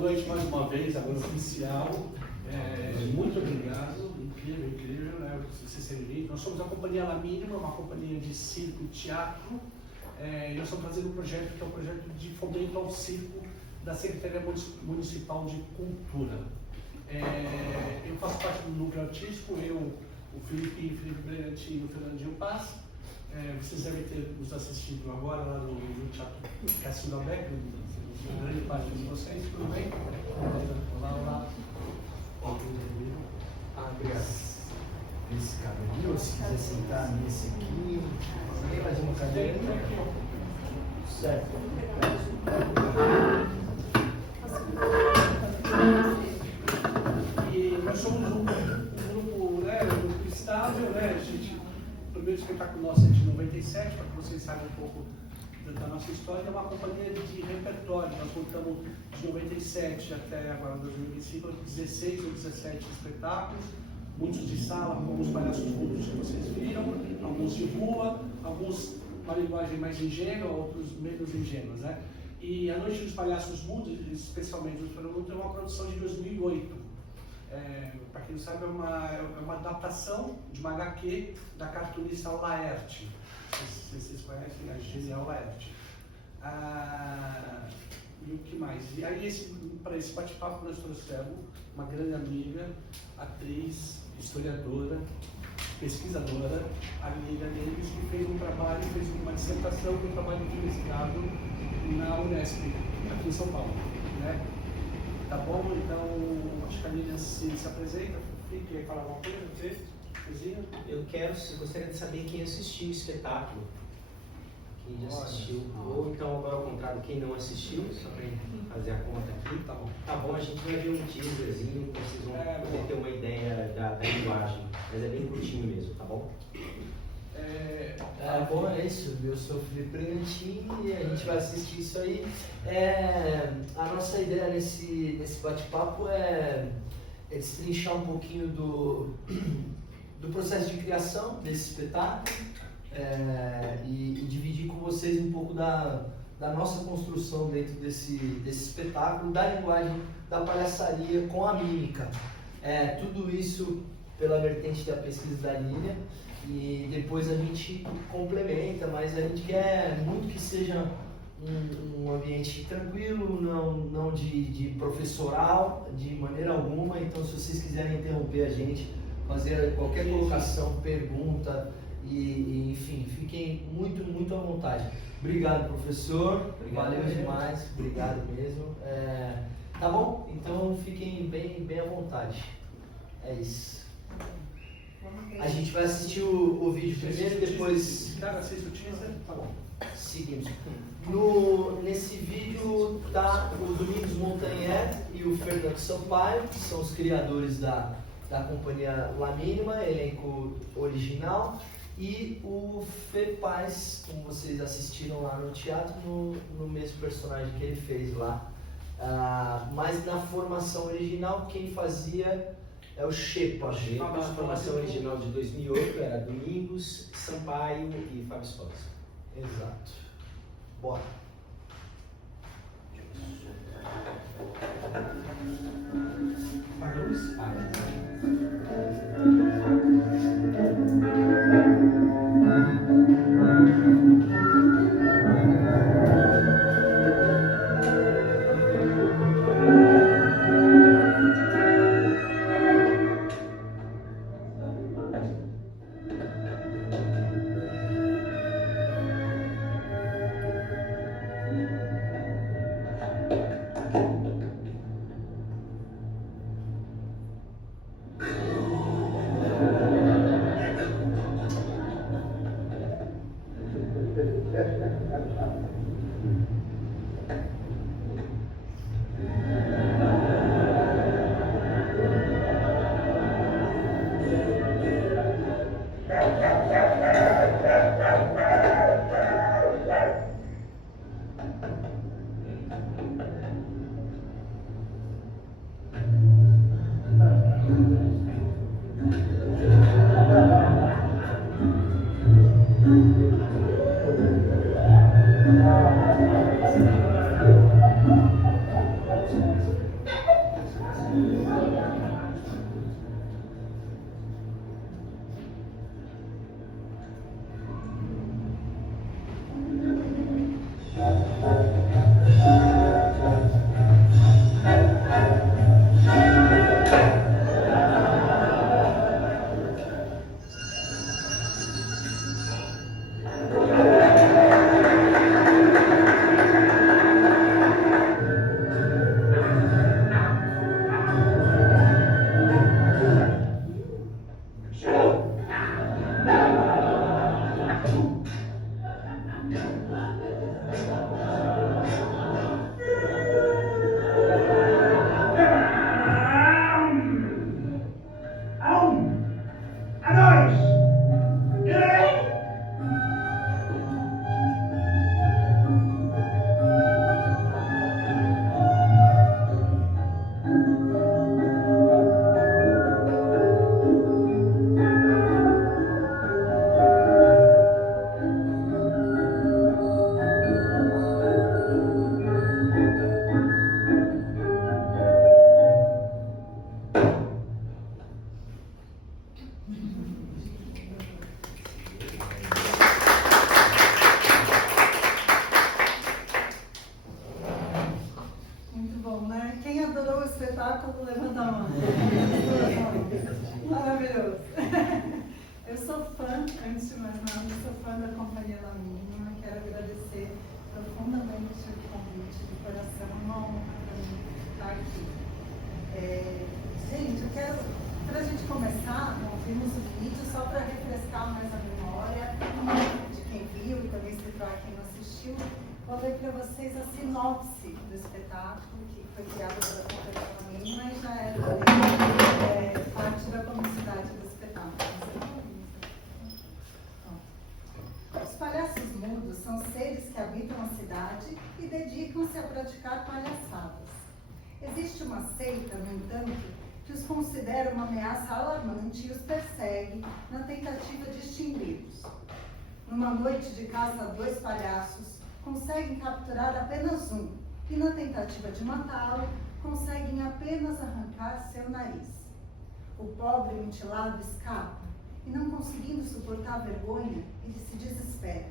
noite mais uma vez, agora oficial. Muito obrigado, incrível, né? Vocês serem vindo. Nós somos a Companhia La Mínima, uma companhia de circo e teatro. E nós estamos fazendo um projeto que é um projeto de fomento ao circo da Secretaria Municipal de Cultura. Eu faço parte do núcleo artístico, o Felipe Brilhante e o Fernandinho Paz. Vocês devem ter nos assistido agora lá no Teatro Cassino Albeck, grande parte de vocês, tudo bem? Olá. Abre esse caminho, se quiser sentar nesse aqui, tem mais uma cadeira? Certo. E nós somos um grupo estável, né? O primeiro espetáculo nosso é de 97, para que vocês saibam um pouco da nossa história. É uma companhia de repertório. Nós contamos de 97 até agora 2025, 16 ou 17 espetáculos, muitos de sala, como os palhaços mudos que vocês viram, alguns de rua, alguns uma linguagem mais ingênua, outros menos ingênuos, né? E A Noite dos Palhaços Mudos, especialmente os Palhaços Mudos, é uma produção de 2008. Para quem não sabe, é uma adaptação de uma HQ da cartunista Laerte. Vocês conhecem a genial Laerte. E o que mais? E aí, para esse bate-papo, nós trouxemos uma grande amiga, atriz, historiadora, pesquisadora, a Lilia Davis, que fez uma dissertação de um trabalho de mestrado na Unesp, aqui em São Paulo. Né? Tá bom? Então, acho que a Lilia se apresenta. Quer falar alguma coisa? Eu gostaria de saber quem assistiu o espetáculo. Quem já assistiu. Ou então, agora ao contrário, quem não assistiu, só para fazer a conta aqui. Tá bom, a gente vai ver um teaserzinho, vocês vão poder ter uma ideia da linguagem. Mas é bem curtinho mesmo, tá bom? Bom, é isso. Eu sou o Felipe Brilhante e a gente vai assistir isso aí. A nossa ideia nesse bate-papo é destrinchar um pouquinho do processo de criação desse espetáculo e dividir com vocês um pouco da nossa construção dentro desse espetáculo, da linguagem da palhaçaria com a mímica. Tudo isso pela vertente da pesquisa da Lilia, e depois a gente complementa, mas a gente quer muito que seja um ambiente tranquilo, não de professoral, de maneira alguma. Então, se vocês quiserem interromper a gente, fazer qualquer colocação, pergunta, e enfim, fiquem muito à vontade. Obrigado, professor. Valeu demais. Obrigado mesmo. Tá bom? Então, fiquem bem à vontade. É isso. A gente vai assistir o vídeo primeiro e depois... Assiste o teaser? Tá bom. Seguimos. Nesse vídeo tá o Domingos Montanher e o Fernando Sampaio, que são os criadores da Companhia La Mínima, elenco original, e o Fê Paz, como vocês assistiram lá no teatro, no mesmo personagem que ele fez lá. Mas na formação original, quem fazia é o Shepa. A formação original de 2008 era Domingos, Sampaio e Fábio Esposa. Exato. Bora. Apaga a luz? Muito bom, né? Quem adorou o espetáculo, levanta a mão. Maravilhoso. Eu sou fã, antes de mais nada, eu sou fã da Companhia La Mínima. Quero agradecer profundamente o convite, de coração, uma honra para mim estar aqui. Gente, eu quero, para a gente começar, nós vimos o vídeo só para refrescar mais a memória de quem viu e também explicar quem não assistiu. Vou ler para vocês a sinopse do espetáculo, que foi criado pela Companhia La Mínima e já é parte da comunidade do espetáculo. Os palhaços mudos são seres que habitam a cidade e dedicam-se a praticar palhaçadas. Existe uma seita, no entanto, que os considera uma ameaça alarmante e os persegue na tentativa de extingui-los. Numa noite de caça a 2 palhaços, conseguem capturar apenas um e, na tentativa de matá-lo, conseguem apenas arrancar seu nariz. O pobre mutilado escapa e, não conseguindo suportar a vergonha, ele se desespera.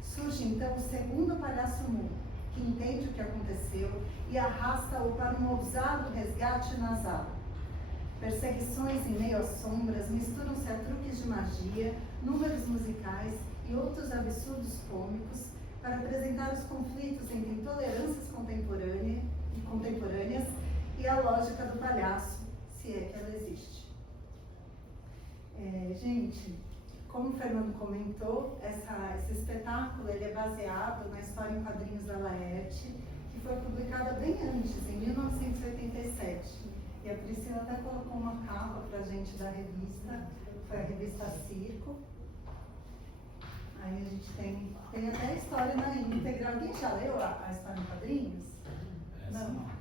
Surge então o segundo palhaço mudo, que entende o que aconteceu e arrasta-o para um ousado resgate nasal. Perseguições em meio às sombras misturam-se a truques de magia, números musicais e outros absurdos cômicos para apresentar os conflitos entre intolerâncias contemporâneas e a lógica do palhaço, se é que ela existe. Gente, como o Fernando comentou, esse espetáculo ele é baseado na história em quadrinhos da Laerte, que foi publicada bem antes, em 1987. E a Priscila até colocou uma capa pra gente da revista, foi a revista Circo. Aí a gente tem até a história na íntegra. Alguém já leu a história em quadrinhos? Não.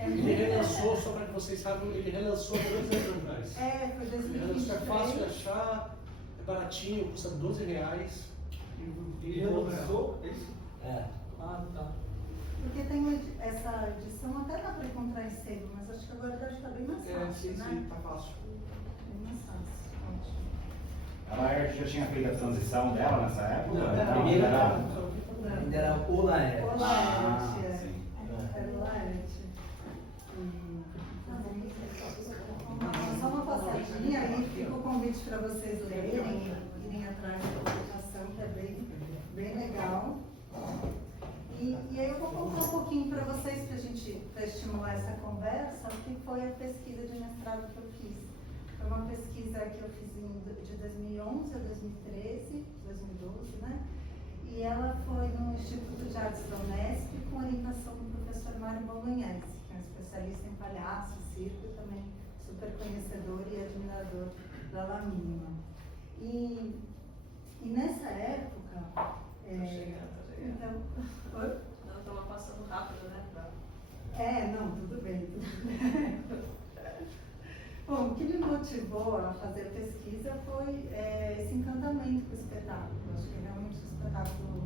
Ele relançou, só para que vocês saibam, ele relançou 2 anos atrás. Foi 2023. Ele relançou, é fácil de achar, é baratinho, custa R$12. E relançou? É isso? Ah, tá. Porque tem essa edição, até dá para encontrar em sebo, mas acho que agora deve estar bem mais fácil, né? Sim, tá fácil. Bem mais fácil, ótimo. A Laerte já tinha feito a transição dela nessa época? Não, primeiro era... Ainda era o Laerte. O Laerte, sim. Era o Laerte. Só uma passadinha aí, fica o convite para vocês lerem, irem atrás da publicação, que é bem legal. E aí eu vou contar um pouquinho para vocês, para estimular essa conversa, o que foi a pesquisa de mestrado que eu fiz. Foi uma pesquisa que eu fiz de 2011 a 2013, 2012, né? E ela foi no Instituto de Artes da Unesp, com orientação do professor Mário Bolognese, que é um especialista em palhaço, circo e também super conhecedor e admirador da La Mínima. E nessa época... Tô chegando. Então, oi? Não, estava passando rápido, né? Não, tudo bem. Bom, o que me motivou a fazer a pesquisa foi esse encantamento com o espetáculo. Acho que realmente o espetáculo,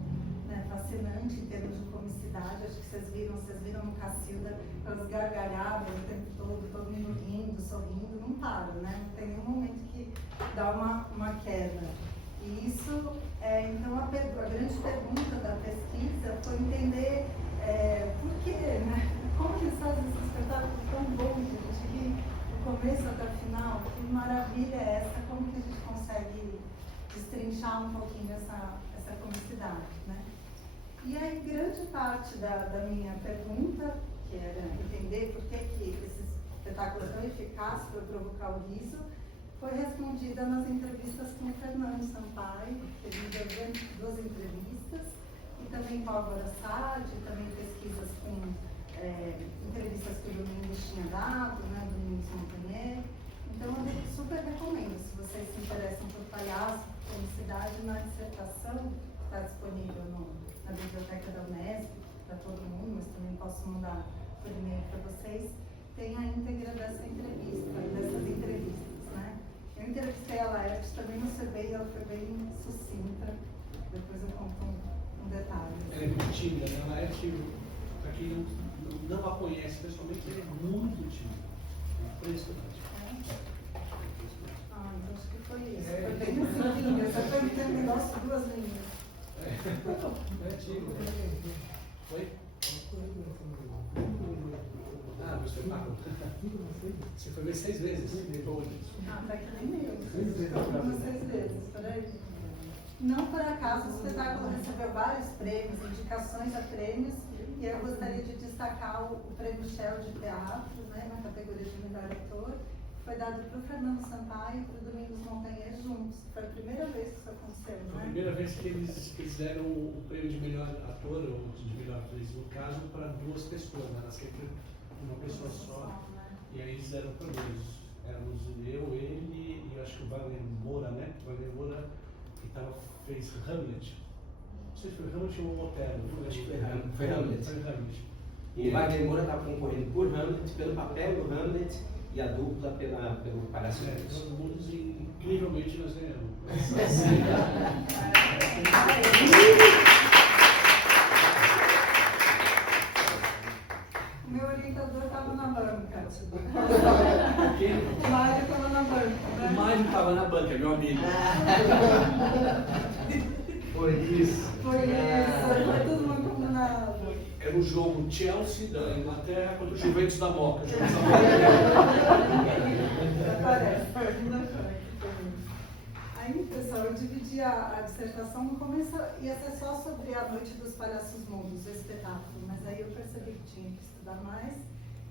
né, fascinante em termos de comicidade. Acho que vocês viram no Cacilda, elas gargalhavam o tempo todo mundo rindo, sorrindo, não param, né? Não tem nenhum momento que dá uma queda. E isso, então, a grande pergunta da pesquisa foi entender por quê, né? Como que eles fazem esse espetáculo tão bom, gente, que do começo até o final, que maravilha é essa, como que a gente consegue destrinchar um pouquinho essa comicidade, né? E aí, grande parte da minha pergunta, que era entender por que esse espetáculo é tão eficaz para provocar o riso, foi respondida nas entrevistas com o Fernando Sampaio, que ele me deu 2 entrevistas, e também com a Álvaro Sade, também pesquisas com entrevistas que o Domingos tinha dado, né, o Domingos Montanher. Então eu super recomendo, se vocês se interessam por palhaço, comicidade, na dissertação, que está disponível na biblioteca da Unesp, para todo mundo, mas também posso mandar por e-mail para vocês, tem a íntegra dessas entrevistas, né? Eu entrevistei a Laerte também no CB e ela foi bem sucinta, depois eu conto um detalhe. Ela é muito tímida, né? Ela é tímida. Para quem não a conhece pessoalmente, ela é muito tímida. Impressionante. Ah, então acho que foi isso. Foi bem assim, linha. Só foi um negócio de 2 linhas. É tímida. Oi? Ah, você tá. Você foi ver 6 vezes depois. Ah, tá que nem eu. Umas 6 vezes, peraí. Não por acaso o espetáculo recebeu vários prêmios, indicações a prêmios, e eu gostaria de destacar o prêmio Shell de Teatro, né, na categoria de melhor ator, que foi dado para o Fernando Sampaio e para o Domingos Montanher juntos. Foi a primeira vez que isso aconteceu, Foi a né? primeira vez que eles deram o prêmio de melhor ator, ou de melhor atriz, no caso, para 2 pessoas, né? Elas queriam uma pessoa só, e aí eles deram para 2. Éramos eu, ele e eu acho que o Wagner Moura, né? O Wagner Moura, que fez Hamlet. Não sei se foi Hamlet ou Otelo. Acho que foi Hamlet. Foi Hamlet. E o Wagner Moura estava concorrendo por Hamlet, pelo papel do Hamlet, e a dupla pelo Palhaço de Deus. Todo mundo, incrivelmente, nós ganhamos. O meu orientador estava na banca. Quem? O Mário estava na banca, né? O Mário estava na banca, meu amigo. Foi isso. Foi isso, foi todo mundo combinado. Era o jogo Chelsea da Inglaterra contra o Juventus da Moca. Parece. Aí, pessoal, eu dividi a dissertação. No começo ia ser só sobre a Noite dos Palhaços Mudos, o espetáculo, mas aí eu percebi que tinha que estudar mais.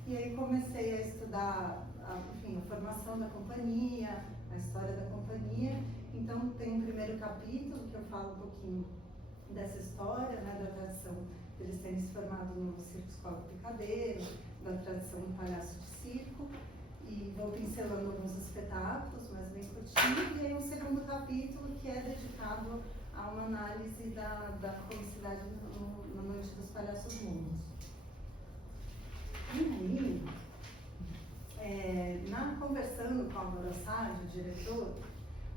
E aí comecei a estudar enfim, a formação da companhia, a história da companhia. Então tem um primeiro capítulo que eu falo um pouquinho dessa história, né, da tradição deles terem se formado no Circo Escola Picadeiro, da tradição do palhaço de circo, e vou pincelando alguns espetáculos, mas bem curtinho, e aí um segundo capítulo que é dedicado a uma análise da comicidade na Noite dos Palhaços Mundos. E aí, conversando com o Álvaro Sade, o diretor,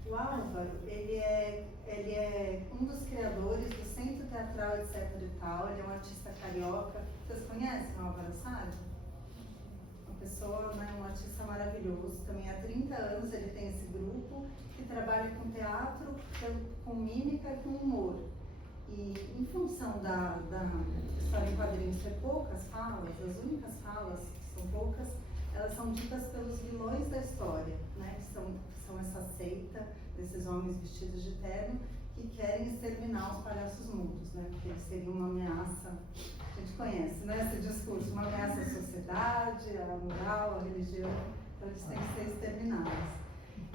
o Álvaro, ele é um dos criadores do Centro Teatral, etc. e tal, ele é um artista carioca. Vocês conhecem o Álvaro Sade? Uma pessoa, né, um artista maravilhoso. Também há 30 anos ele tem esse grupo que trabalha com teatro, com mímica e com humor. E em função da história em quadrinhos ter poucas falas, as únicas falas, que são poucas, elas são ditas pelos vilões da história, né? Que são essa seita desses homens vestidos de terno que querem exterminar os palhaços mudos, né? Porque eles seriam uma ameaça, a gente conhece, né, esse discurso, uma ameaça à sociedade, à moral, à religião, então eles têm que ser exterminados.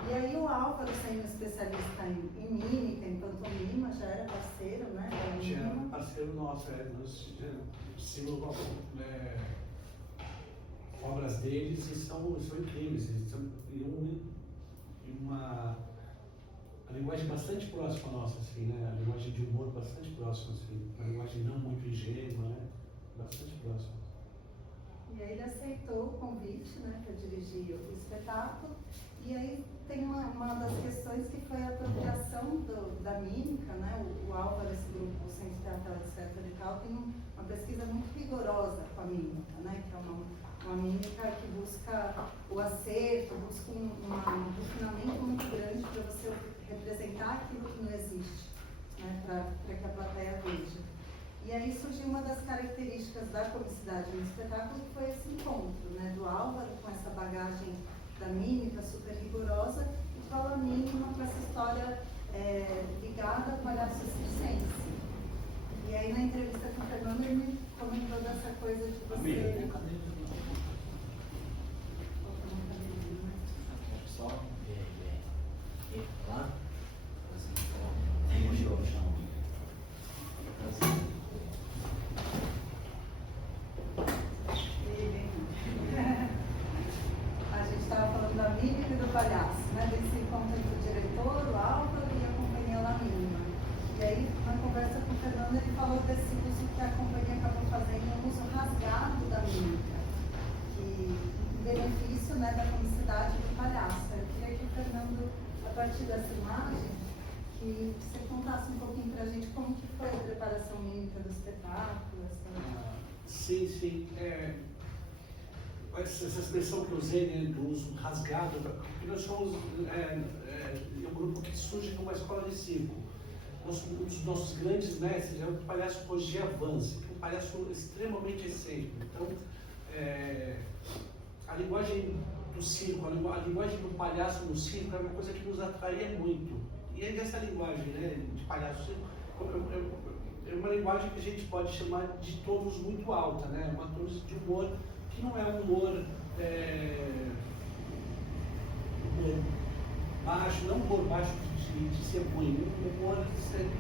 E aí o Álvaro, sendo especialista em mímica, em pantomima, já era parceiro, né? Já era parceiro nosso, nós fizemos obras deles e são incríveis, eles são uma linguagem bastante próxima à nossa, assim, né? A linguagem de humor bastante próxima, assim, uma linguagem não muito ingênua, né? Bastante próxima. E aí ele aceitou o convite, né, para dirigir o espetáculo. E aí tem uma das questões que foi a apropriação da mímica, né? O Álvaro, esse grupo, o Centro Teatral, etc. e tal, tem uma pesquisa muito rigorosa com a mímica, né? Que é uma mímica que busca o acerto, busca um refinamento muito grande para você representar aquilo que não existe, né? Para que a plateia veja. E aí surgiu uma das características da comicidade no espetáculo, que foi esse encontro, né, do Álvaro com essa bagagem da mímica super rigorosa e com a mínima com essa história ligada ao palhaço circense. E aí na entrevista com o Fernando ele me comentou dessa coisa de você... Só lá, assim, vamos ao chão. desse uso que a companhia acabou fazendo, um uso rasgado da mímica, que em benefício, né, da comicidade do palhaço. Eu queria que o Fernando, a partir dessa imagem, que você contasse um pouquinho pra gente como que foi a preparação mímica do espetáculo. Sim, sim. Essa expressão que eu usei, né, do uso rasgado, porque nós somos um grupo que surge numa escola de circo. Um dos nossos grandes mestres é o palhaço Roger Vance, que é um palhaço extremamente excêntrico. Então, a linguagem do circo, a linguagem do palhaço no circo é uma coisa que nos atraía muito. E essa linguagem, né, de palhaço é uma linguagem que a gente pode chamar de tons muito alta, né? Uma tons de humor que não é um humor baixo, não um humor baixo de ser ruim, um humor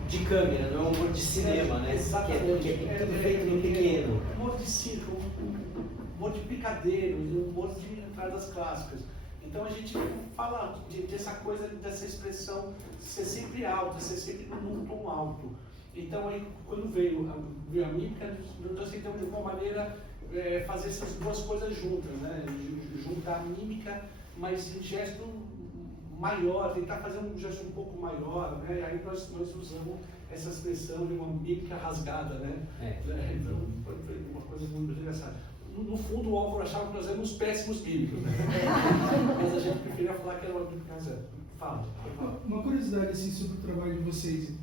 De câmera, não é um humor de cinema, né? Exatamente. Que é tudo feito no pequeno. Humor de circo, humor de picadeiro, humor de entradas clássicas. Então a gente fala dessa coisa, dessa expressão ser sempre alta, ser sempre num tom alto. Então aí quando veio a mímica, nós tentamos de alguma maneira fazer essas duas coisas juntas, né? Juntar a mímica, mas em gesto maior, tentar fazer um gesto um pouco maior, né? E aí nós usamos essa expressão de uma mímica rasgada, né? Então foi uma coisa muito engraçada. No fundo, o Álvaro achava que nós éramos péssimos mímicos, né? Mas a gente preferia falar que era uma mímica rasgada. Fala. Uma curiosidade assim, sobre o trabalho de vocês.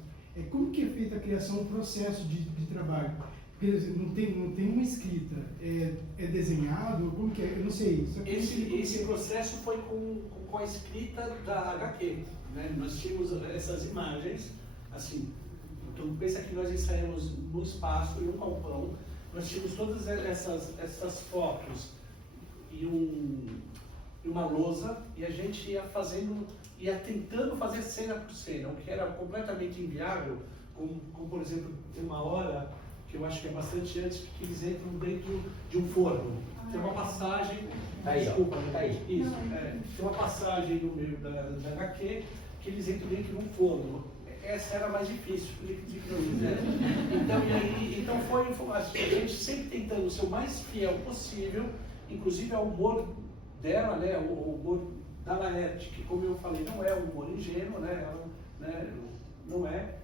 Como que é feita a criação, o processo de trabalho? Porque não tem uma escrita, é desenhado, como que é? Eu não sei. Esse processo foi com a escrita da HQ, né? Nós tínhamos essas imagens, assim, então pensa que nós ensaiamos no espaço, em um galpão, nós tínhamos todas essas fotos e uma lousa, e a gente ia tentando fazer cena por cena, o que era completamente inviável, como por exemplo, tem uma hora que eu acho que é bastante antes, que eles entram dentro de um forno. Tem uma passagem, desculpa, tá aí. Isso, tem uma passagem no meio da HQ que eles entram dentro de um forno. Essa era mais difícil, né? Então foi a gente sempre tentando ser o mais fiel possível, inclusive ao humor dela, né? O humor da Laerte, que como eu falei, não é um humor ingênuo, né? Não é.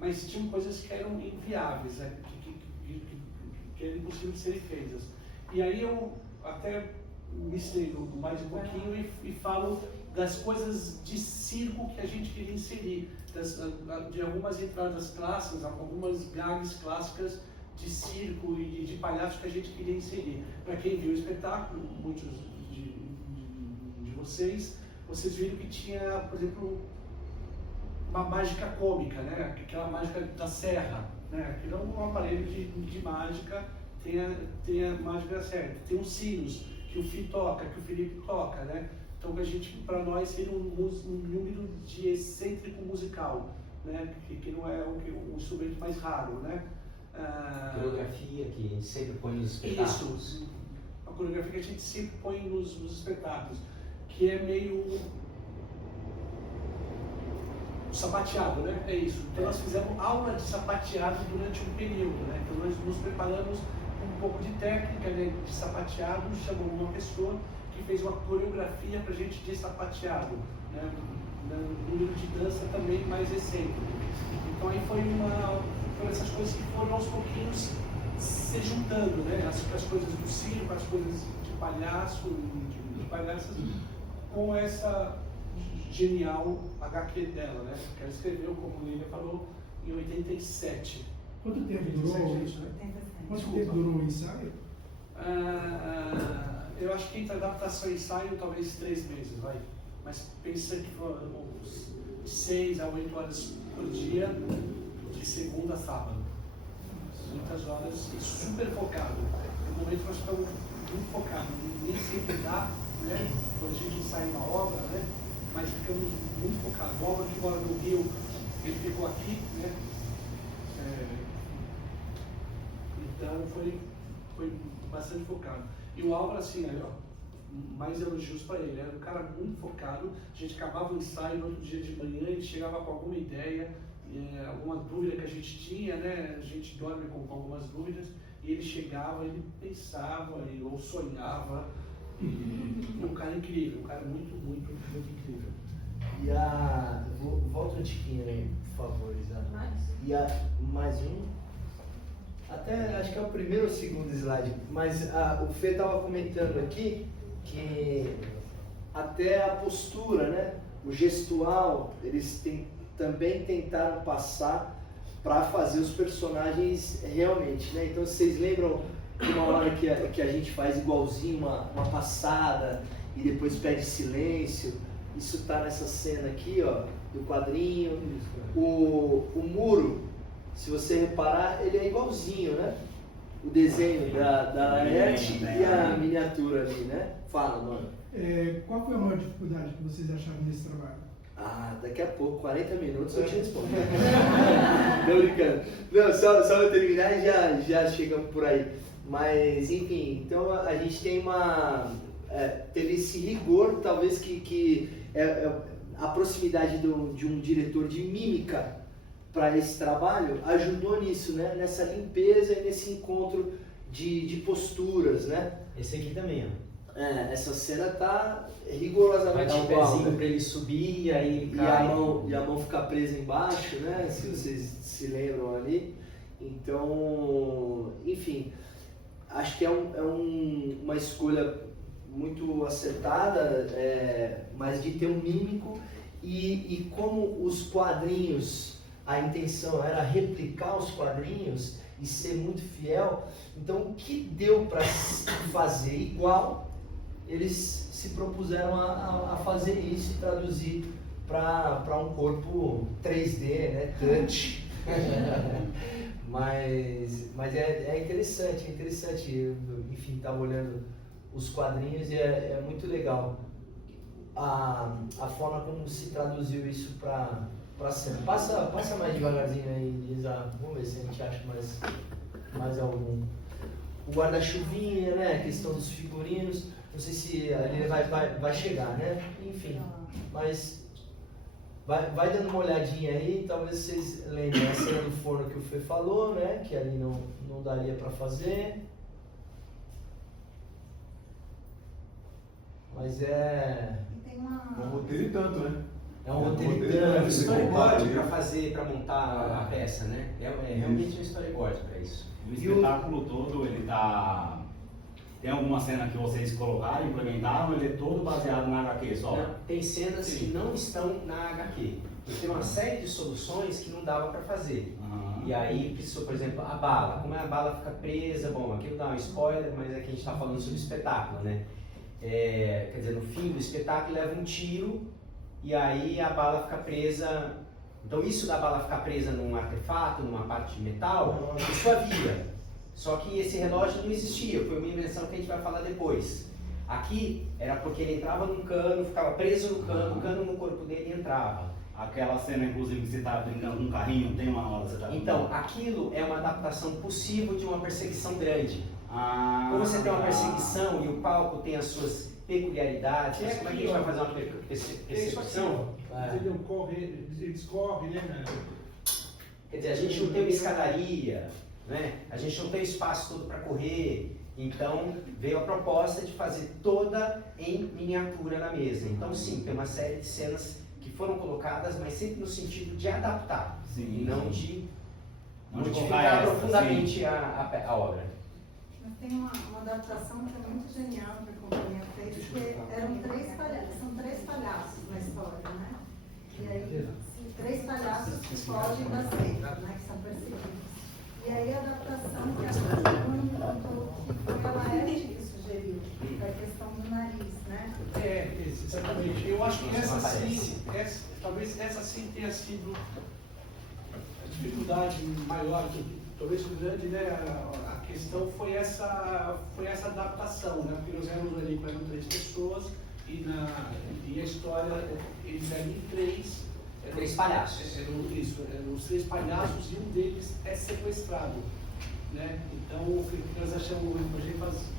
Mas tinham coisas que eram inviáveis, né? Que eram impossíveis de serem feitas. E aí eu até me estendo mais um pouquinho e falo das coisas de circo que a gente queria inserir, de algumas entradas clássicas, algumas gags clássicas de circo e de palhaço que a gente queria inserir. Para quem viu o espetáculo, muitos de vocês viram que tinha, por exemplo, uma mágica cômica, né? Aquela mágica da serra, né? Aquilo é um aparelho de mágica, tem a mágica da serra, tem os sinos que o Fih toca, que o Felipe toca, né? Então para nós seria um número de excêntrico musical, né? Que não é o instrumento mais raro, né? Coreografia que a gente sempre põe nos espetáculos. Isso, a coreografia que a gente sempre põe nos espetáculos, que é meio sapateado, né? É isso. Então nós fizemos aula de sapateado durante um período, né? Então nós nos preparamos com um pouco de técnica, né, de sapateado, chamamos uma pessoa que fez uma coreografia pra gente de sapateado, né? No livro de dança também mais excêntrico. Então aí foram essas coisas que foram aos pouquinhos se juntando, né? As coisas do circo, as coisas de palhaço, de palhaças, com essa genial HQ dela, né? Que ela escreveu, como o Lívia falou, em 87. Quanto tempo durou? Quanto tempo durou o ensaio? Eu acho que entre adaptação e ensaio, talvez 3 meses, vai. Mas pensa que foram 6 a 8 horas por dia, de segunda a sábado. Muitas horas e super focado. No momento nós ficamos muito focados, nem sempre dá, né? Quando a gente ensaia uma obra, né? Mas ficamos muito focados. O Álvaro que mora no Rio, ele ficou aqui, né? Então foi bastante focado. E o Álvaro, assim, mais elogios para ele. Era um cara muito focado. A gente acabava o ensaio no outro dia de manhã, ele chegava com alguma ideia alguma dúvida que a gente tinha, né? A gente dorme com algumas dúvidas, e ele chegava, ele pensava, ou sonhava, e um cara incrível, um cara muito, muito, muito incrível. Volta um tiquinho aí, por favor, Isa. Mais um. Até acho que é o primeiro ou segundo slide, mas o Fê estava comentando aqui que até a postura, né, o gestual, eles também tentaram passar para fazer os personagens realmente, né? Então vocês lembram de uma hora que a gente faz igualzinho uma passada e depois pede silêncio? Isso está nessa cena aqui, ó, do quadrinho. O muro, se você reparar, ele é igualzinho, né? O desenho da Laerte e a miniatura ali, né? Fala, mano. Qual foi a maior dificuldade que vocês acharam nesse trabalho? Daqui a pouco, 40 minutos, eu te respondo. Não brincando. Não, só eu terminar e já chegamos por aí. Mas, enfim, então a gente tem teve esse rigor, talvez que a proximidade de um diretor de mímica para esse trabalho ajudou nisso, né? Nessa limpeza e nesse encontro de posturas, né? Esse aqui também, ó. Essa cena tá Vai rigorosamente dar um igual, pezinho né? para ele subir e aí ele E cai. a mão ficar presa embaixo, né? Se vocês se lembram ali. Então, enfim, acho que é uma escolha muito acertada, mas de ter um mímico e como os quadrinhos, a intenção era replicar os quadrinhos e ser muito fiel, então o que deu para fazer igual, eles se propuseram a fazer isso e traduzir para um corpo 3D, né? Touch. mas é interessante, enfim, estava olhando os quadrinhos e é muito legal a forma como se traduziu isso para cena. Passa mais devagarzinho aí, Isa. Vamos ver se a gente acha mais algum. O guarda-chuvinha, né? A questão dos figurinos. Não sei se ali vai chegar, né? Enfim, mas vai dando uma olhadinha aí. Talvez vocês lembrem a cena do forno que o Fê falou, né? Que ali não daria para fazer. Mas E tem Um roteiro e tanto, né? é um roteiro É um grande. storyboard para montar a peça, né? É realmente um storyboard para isso. O espetáculo todo, ele tá... Tem alguma cena que vocês colocaram, implementaram, ele é todo baseado na HQ só? Não, tem cenas que não estão na HQ. Porque tem uma série de soluções que não dava para fazer. Aham. E aí precisou, por exemplo, a bala. Como a bala fica presa, bom, aqui não dá um spoiler, mas aqui a gente está falando sobre espetáculo, né? Quer dizer, no fim do espetáculo leva um tiro e aí a bala fica presa. Então isso da bala ficar presa num artefato, numa parte de metal, isso havia. Só que esse relógio não existia, foi uma invenção que a gente vai falar depois. Aqui era porque ele entrava num cano, ficava preso no cano, o cano no corpo dele entrava. Aquela cena, inclusive, que você tá brincando com um carrinho, tem uma hora que você tá Então, aquilo é uma adaptação possível de uma perseguição grande. Ah, Como você tem uma perseguição e o palco tem as suas peculiaridades, É como é que a aqui, gente vai ó. fazer uma É isso aqui, perseguição? ó. Entendeu? Eles correm, né? Quer dizer, a gente não tem uma escadaria, né? A gente não tem espaço todo para correr. Então veio a proposta de fazer toda em miniatura na mesa. Então sim, tem uma série de cenas que foram colocadas, mas sempre no sentido de adaptar, Sim. e não de Não de modificar colocar extra, profundamente a obra. Mas tem uma adaptação que é muito genial que a companhia fez, porque são três palhaços na história, né? E aí, três palhaços que fogem da seita, né? Que são perseguidos. E aí a adaptação que a Bruno contou que foi a Laerte que sugeriu, que é a questão do nariz, né? Exatamente. Eu acho que talvez essa sim tenha sido a dificuldade maior, talvez o grande, né? A questão foi essa adaptação, né? Porque nós éramos ali, eram 3 pessoas e a história, eles eram em 3. Três palhaços. Eram os 3 palhaços e um deles é sequestrado, né? Então o que nós achamos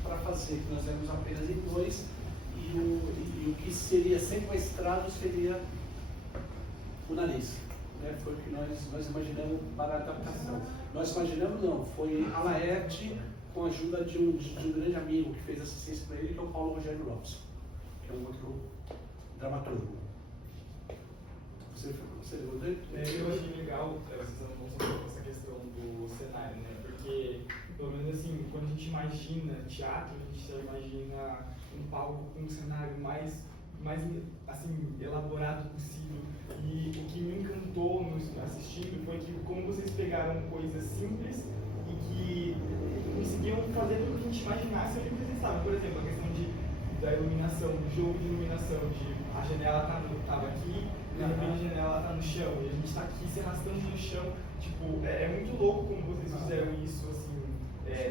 para fazer, que nós éramos apenas em 2 e o que seria sequestrado seria o nariz. né, foi o que nós imaginamos para a adaptação. Nós imaginamos não, foi a Laerte com a ajuda de um grande amigo que fez assistência para ele, que é o Paulo Rogério Lopes, que é um outro dramaturgo. Você leu dele? Eu achei legal vocês estão mostrando essa questão do cenário, né? Porque, pelo menos assim, quando a gente imagina teatro, a gente já imagina um palco com um cenário mais assim, elaborado possível. E o que me encantou assistindo foi que como vocês pegaram coisas simples e que conseguiam fazer com que a gente imaginasse o que vocês estavam. Por exemplo, a questão da iluminação, do jogo de iluminação, de a janela estava aqui, de repente a janela está no chão, e a gente está aqui se arrastando no chão. Tipo, é muito louco como vocês fizeram isso, assim,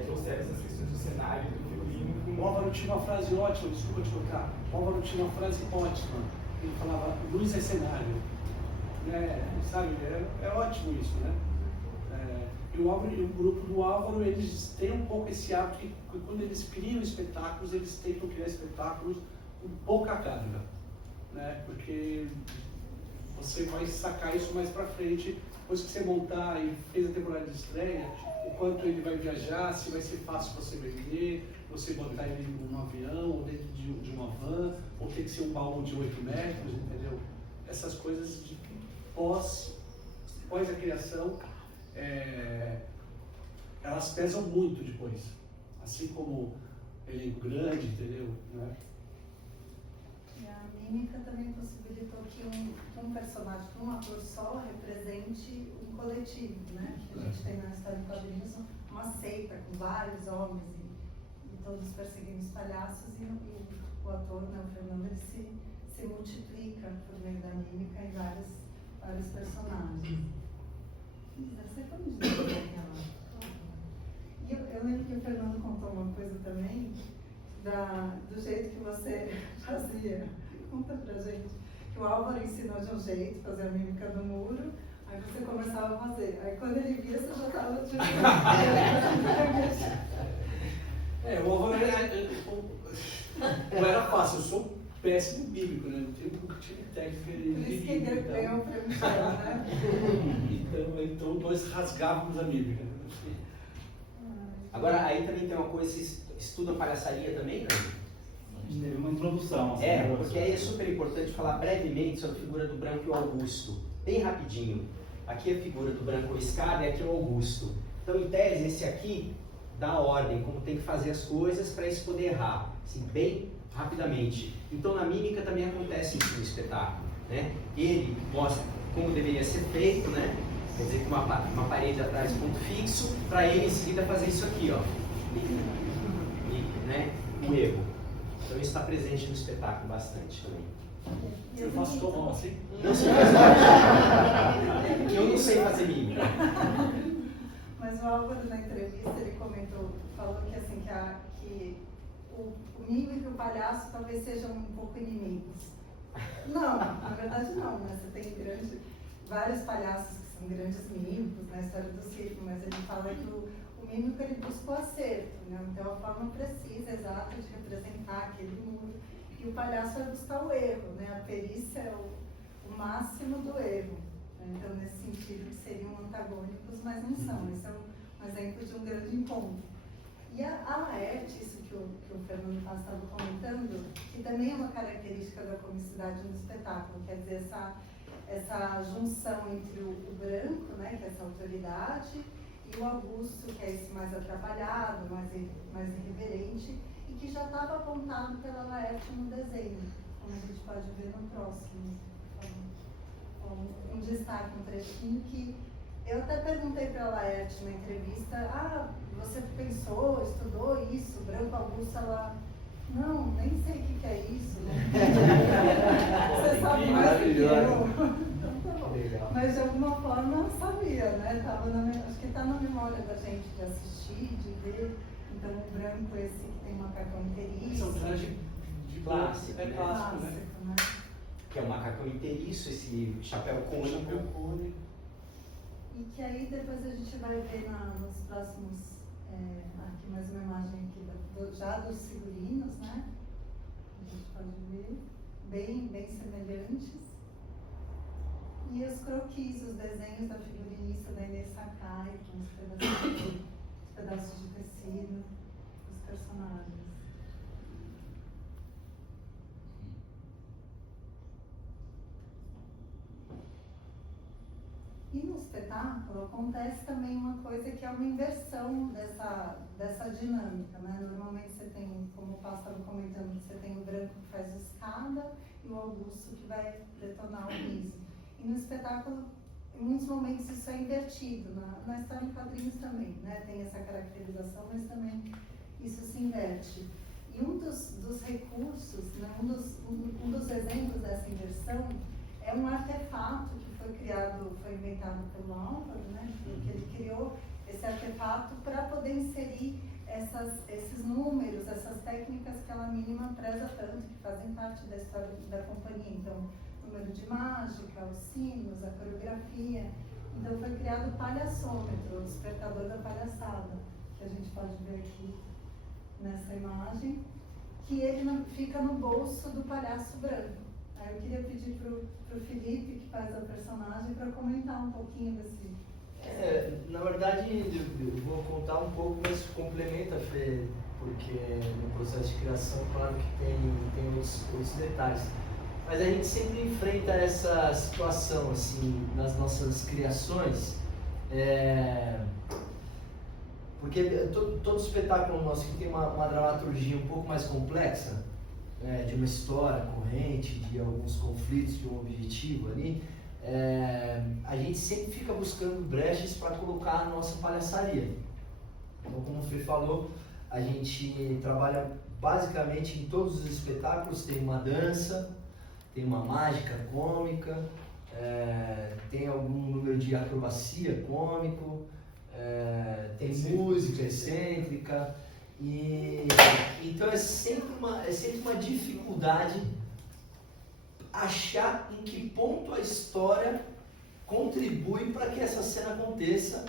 trouxeram essas questões do cenário, do figurino. O Álvaro tinha uma frase ótima, desculpa te cortar. O Álvaro tinha uma frase ótima. Ele falava, luz é cenário. Sabe, é ótimo isso, né? E o grupo do Álvaro, eles têm um pouco esse hábito que quando eles criam espetáculos, eles tentam criar espetáculos com pouca carga, né? Porque você vai sacar isso mais pra frente, depois que você montar e fez a temporada de estreia, o quanto ele vai viajar, se vai ser fácil você vender, você botar ele num avião, ou dentro de uma van, ou tem que ser um baú de 8 metros, entendeu? Essas coisas de pós a criação, elas pesam muito depois, assim como elenco grande, entendeu? Né? E a mímica também possibilitou que um personagem, um ator só, represente um coletivo, né? A gente tem na história de quadrinhos uma seita com vários homens e todos perseguindo os palhaços e o ator, né, o Fernando, ele se multiplica por meio da mímica em vários personagens. Você foi me dizer aquela. E eu lembro que o Fernando contou uma coisa também do jeito que você fazia. Conta pra gente. Que o Álvaro ensinou de um jeito, fazer a mímica do muro, aí você começava a fazer. Aí quando ele via, você já estava tipo. O Álvaro não era fácil, eu sou péssimo bíblico, né? Não tinha técnica de Por isso que ele ganhou o prêmio Shell, né? Então nós rasgávamos a bíblica. Agora, aí também tem uma coisa, vocês estudam palhaçaria também, né? A gente teve uma introdução. Assim, Porque aí é super importante falar brevemente sobre a figura do Branco e o Augusto. Bem rapidinho. Aqui é a figura do Branco Escada e aqui é o Augusto. Então, em tese, esse aqui dá ordem, como tem que fazer as coisas para isso poder errar. Assim, bem rapidamente. Então, na mímica também acontece isso no espetáculo, né? Ele mostra como deveria ser feito, né? Quer dizer, com uma parede atrás, ponto fixo, para ele em seguida fazer isso aqui, ó. Né? O erro. Então isso está presente no espetáculo bastante também. Eu faço tom assim? Não sei fazer. Eu não sei fazer mímica. Mas o Álvaro, na entrevista, ele falou que assim, que o mímico e o palhaço talvez sejam um pouco inimigos. Não, na verdade não, né? Você tem vários palhaços que são grandes mímicos na história do circo, mas ele fala que o mímico ele busca o acerto, né? Então a forma precisa, exata de representar aquele muro. E o palhaço vai buscar o erro, né? A perícia é o máximo do erro. Né? Então, nesse sentido, que seriam antagônicos, mas não são. Esse é um exemplo de um grande encontro. E a Laerte, isso que o Fernando estava comentando, que também é uma característica da comicidade no espetáculo, quer dizer, essa junção entre o branco, né, que é essa autoridade, e o Augusto, que é esse mais atrapalhado, mais irreverente, e que já estava apontado pela Laerte no desenho, como a gente pode ver no próximo. Um destaque, um trechinho que eu até perguntei para a Laerte na entrevista, você pensou, estudou isso, branco Augusto, ela, não, nem sei o que é isso, né? Você sabe mais do que eu. Então tá bom. Legal. Mas de alguma forma eu sabia, né? Acho que está na memória da gente de assistir, de ver. Então o branco esse que tem macacão inteiriço. Esse é um traje de Clássico, é né? clássico, né? Que é o macacão inteiriço, esse chapéu cônico. E que aí depois a gente vai ver nos próximos, aqui mais uma imagem aqui já dos figurinos, né? A gente pode ver, bem semelhantes. E os croquis, os desenhos da figurinista da Inês Sakai, com os pedaços de tecido, os personagens. E no espetáculo acontece também uma coisa que é uma inversão dessa dinâmica, né? Normalmente você tem, como o Paulo estava comentando, você tem o branco que faz escada e o Augusto que vai detonar o riso. E no espetáculo, em muitos momentos isso é invertido, na história em quadrinhos também, né? Tem essa caracterização, mas também isso se inverte. E um dos recursos, né? um dos exemplos dessa inversão é um artefato que foi inventado pelo Álvaro, né? Que ele criou esse artefato para poder inserir esses números, essas técnicas que ela mínima preza tanto, que fazem parte da história da companhia. Então, número de mágica, os sinos, a coreografia. Então foi criado o palhaçômetro, o despertador da palhaçada, que a gente pode ver aqui nessa imagem, que ele fica no bolso do palhaço branco. Aí eu queria pedir pro Felipe, que faz a personagem, para comentar um pouquinho desse... Na verdade, eu vou contar um pouco, mas complementa, Fê, porque no processo de criação, claro que tem outros detalhes. Mas a gente sempre enfrenta essa situação, assim, nas nossas criações, porque todo espetáculo nosso que tem uma dramaturgia um pouco mais complexa, de uma história corrente, de alguns conflitos, de um objetivo ali, a gente sempre fica buscando brechas para colocar a nossa palhaçaria. Então, como o Fê falou, a gente trabalha basicamente em todos os espetáculos, tem uma dança, tem uma mágica cômica, tem algum número de acrobacia cômico, tem música excêntrica. Então é sempre uma dificuldade achar em que ponto a história contribui para que essa cena aconteça,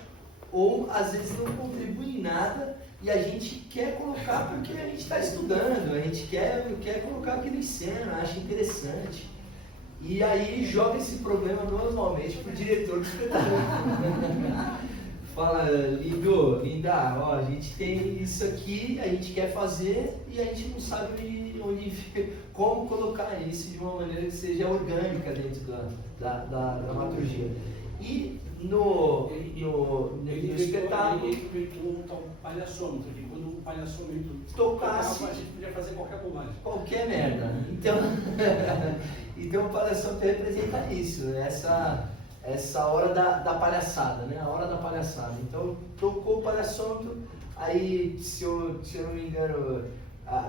ou às vezes não contribui em nada e a gente quer colocar porque a gente está estudando, a gente quer colocar aquilo em cena, acha interessante. E aí joga esse problema normalmente pro diretor do espetáculo. Fala, linda, ó, a gente tem isso aqui, a gente quer fazer e a gente não sabe como colocar isso de uma maneira que seja orgânica dentro da dramaturgia. E no espetáculo... Ele monta um palhaçômetro, que quando o palhaçômetro tocasse, a gente podia fazer qualquer bobagem. Qualquer merda. Então o palhaçômetro representa isso, essa hora da palhaçada, né? A hora da palhaçada. Então, tocou o palhaçômetro, aí, se eu não me engano,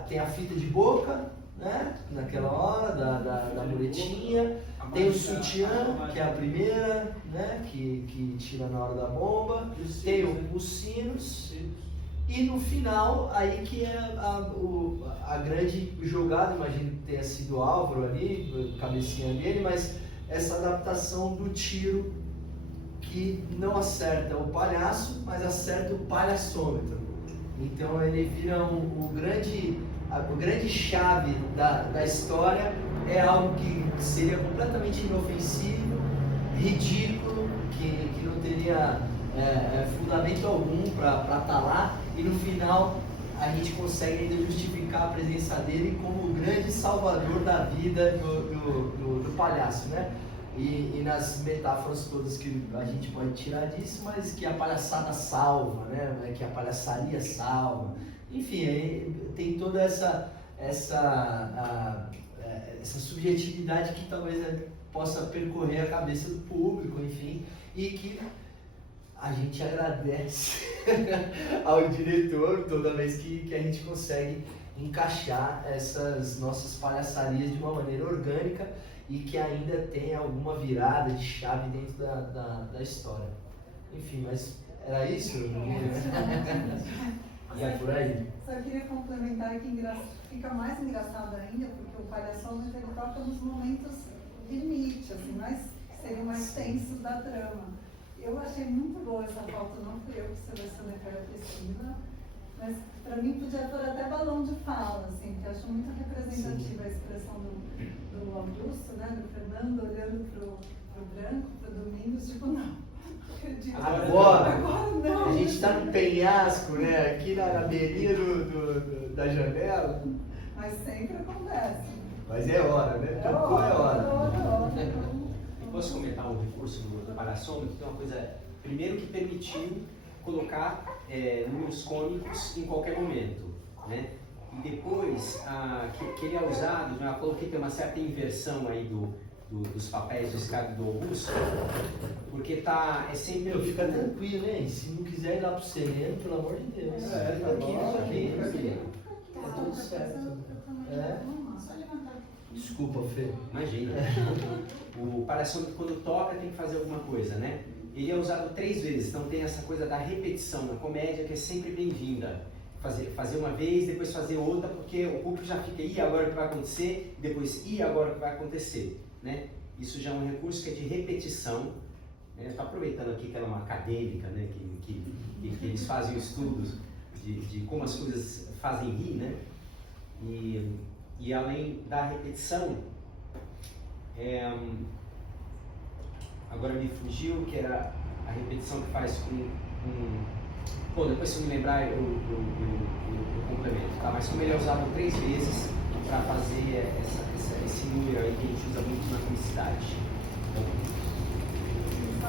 tem a fita de boca, né? Naquela hora, da muletinha. Tem o sutiã, que é a primeira, né? Que tira na hora da bomba. Tem os sinos. E no final, aí que é a grande jogada, imagino que tenha sido o Álvaro ali, cabecinha dele, mas essa adaptação do tiro que não acerta o palhaço, mas acerta o palhaçômetro. Então ele vira a grande chave da história, é algo que seria completamente inofensivo, ridículo, que não teria fundamento algum para estar lá, e no final a gente consegue ainda justificar a presença dele como o grande salvador da vida do palhaço, né? E nas metáforas todas que a gente pode tirar disso, mas que a palhaçada salva, né? Que a palhaçaria salva. Enfim, tem toda essa subjetividade que talvez possa percorrer a cabeça do público, enfim, e que a gente agradece ao diretor toda vez que a gente consegue encaixar essas nossas palhaçarias de uma maneira orgânica e que ainda tem alguma virada de chave dentro da história. Enfim, mas era isso? E é por aí. Só queria complementar que fica mais engraçado ainda, porque o palhaçômetro ele toca nos momentos limite, assim, seriam mais tensos da trama. Eu achei muito boa essa foto, não fui eu que selecionei para a pesquisa, mas para mim podia pôr até balão de fala, assim, porque eu acho muito representativa a expressão do Augusto, né, do Fernando, olhando pro Branco, pro Domingos, tipo, não. Acredito. Agora não. a gente está no penhasco, né? Aqui na beirinha da janela. Mas sempre acontece. Mas é hora, né? Tocou é hora. Eu posso comentar um recurso do parasômetro? Tem uma coisa, primeiro, que permitiu colocar números cônicos em qualquer momento, né? E depois, que ele é usado, já coloquei que tem uma certa inversão aí dos papéis do Ricardo e do Augusto, porque é sempre... Fica tranquilo, hein? Se não quiser ir lá pro sereno, pelo amor de Deus. Tá aqui. Tá tudo certo. Só levantar. Desculpa, Fê. Imagina. O parasômetro, quando toca, tem que fazer alguma coisa, né? Ele é usado 3 vezes, então tem essa coisa da repetição na comédia que é sempre bem-vinda. Fazer uma vez, depois fazer outra, porque o público já fica, e agora o que vai acontecer? Depois, e agora o que vai acontecer? Né? Isso já é um recurso que é de repetição. Né? Estou aproveitando aqui que ela é uma acadêmica, né? que eles fazem estudos de como as coisas fazem rir, né? E além da repetição, agora me fugiu, que era a repetição que faz com bom, depois se eu me lembrar eu complemento, tá? Mas como ele é usado 3 vezes para fazer esse número aí que a gente usa muito na publicidade. Só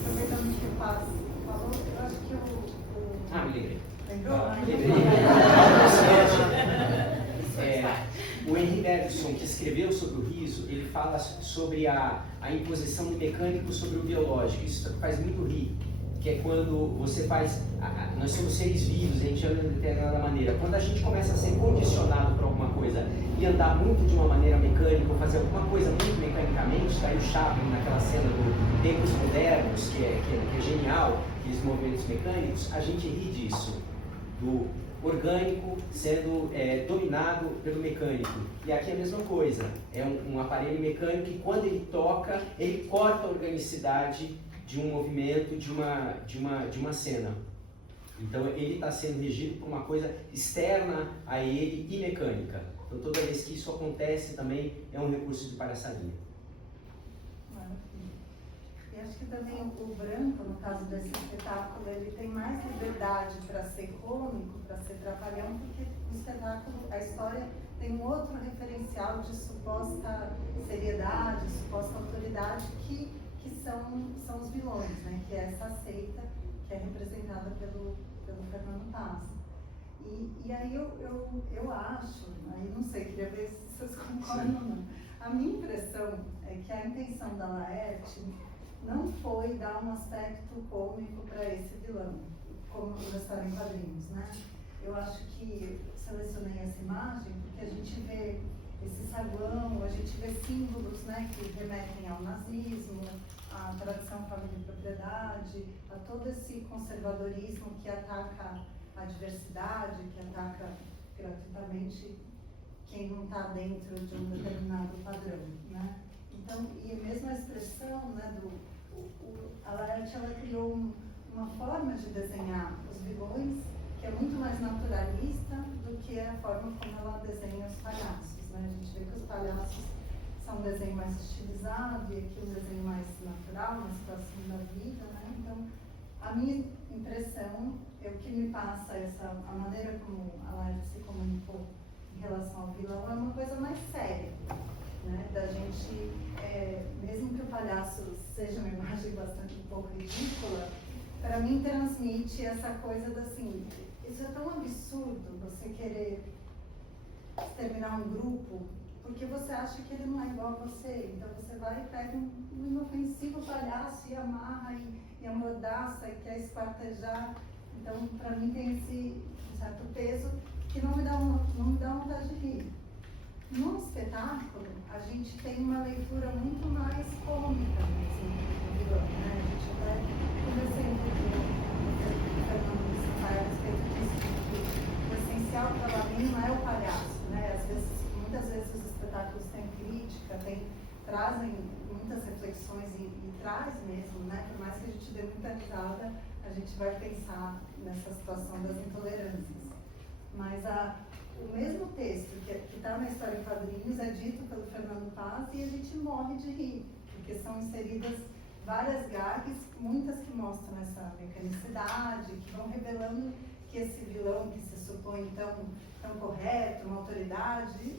aproveitando que o Paz falou, eu acho que Me lembrei. Lembrou? O Henry Bergson, que escreveu sobre o riso, ele fala sobre a imposição do mecânico sobre o biológico. Isso faz muito rir, que é quando você faz... Nós somos seres vivos, a gente anda de determinada maneira. Quando a gente começa a ser condicionado para alguma coisa e andar muito de uma maneira mecânica, ou fazer alguma coisa muito mecanicamente, daí o Chaplin naquela cena do Tempos Modernos, que é genial, aqueles movimentos mecânicos, a gente ri disso, do orgânico sendo dominado pelo mecânico. E aqui é a mesma coisa, é um aparelho mecânico que quando ele toca, ele corta a organicidade de um movimento, de uma cena. Então ele está sendo regido por uma coisa externa a ele e mecânica. Então toda vez que isso acontece também é um recurso de palhaçaria. E acho que também o Branco, no caso desse espetáculo, ele tem mais liberdade para ser cômico, para ser trapalhão, porque o espetáculo, a história tem um outro referencial de suposta seriedade, suposta autoridade que são os vilões, né? Que é essa seita que é representada pelo Fernando Paz. E aí eu acho, aí não sei, queria ver se vocês concordam ou não. A minha impressão é que a intenção da Laerte não foi dar um aspecto cômico para esse vilão, como já está em quadrinhos, né? Eu acho que selecionei essa imagem porque a gente vê esse saguão, a gente vê símbolos, né, que remetem ao nazismo, à tradição família e propriedade, a todo esse conservadorismo que ataca a diversidade, que ataca gratuitamente quem não está dentro de um determinado padrão, né? Então, e mesmo a expressão, né, a Laerte, ela criou uma forma de desenhar os vilões que é muito mais naturalista do que a forma como ela desenha os palhaços, né? A gente vê que os palhaços são um desenho mais estilizado e aqui um desenho mais natural, mais próximo da vida, né? Então, a minha impressão, o que me passa a maneira como a Laerte se comunicou em relação ao vilão é uma coisa mais séria, né? Da gente, mesmo que o palhaço seja uma imagem bastante um pouco ridícula, para mim transmite essa coisa da assim, isso é tão absurdo você querer exterminar um grupo porque você acha que ele não é igual a você, então você vai e pega um inofensivo palhaço e amarra e amordaça e quer esquartejar. Então, para mim tem esse certo peso que não me dá vontade de rir. No espetáculo, a gente tem uma leitura muito mais cômica mesmo do vilão, né? A gente até conversei um pouquinho com o Fernando de Sampaio a respeito disso, que o essencial para mim não é o palhaço, né? Muitas vezes os espetáculos têm crítica, trazem muitas reflexões e traz mesmo, né? Por mais que a gente dê muita risada, a gente vai pensar nessa situação das intolerâncias. Mas o mesmo texto que está na história em quadrinhos é dito pelo Fernando Paz e a gente morre de rir. porque são inseridas várias gags, muitas que mostram essa mecanicidade, que vão revelando que esse vilão que se supõe tão correto, uma autoridade,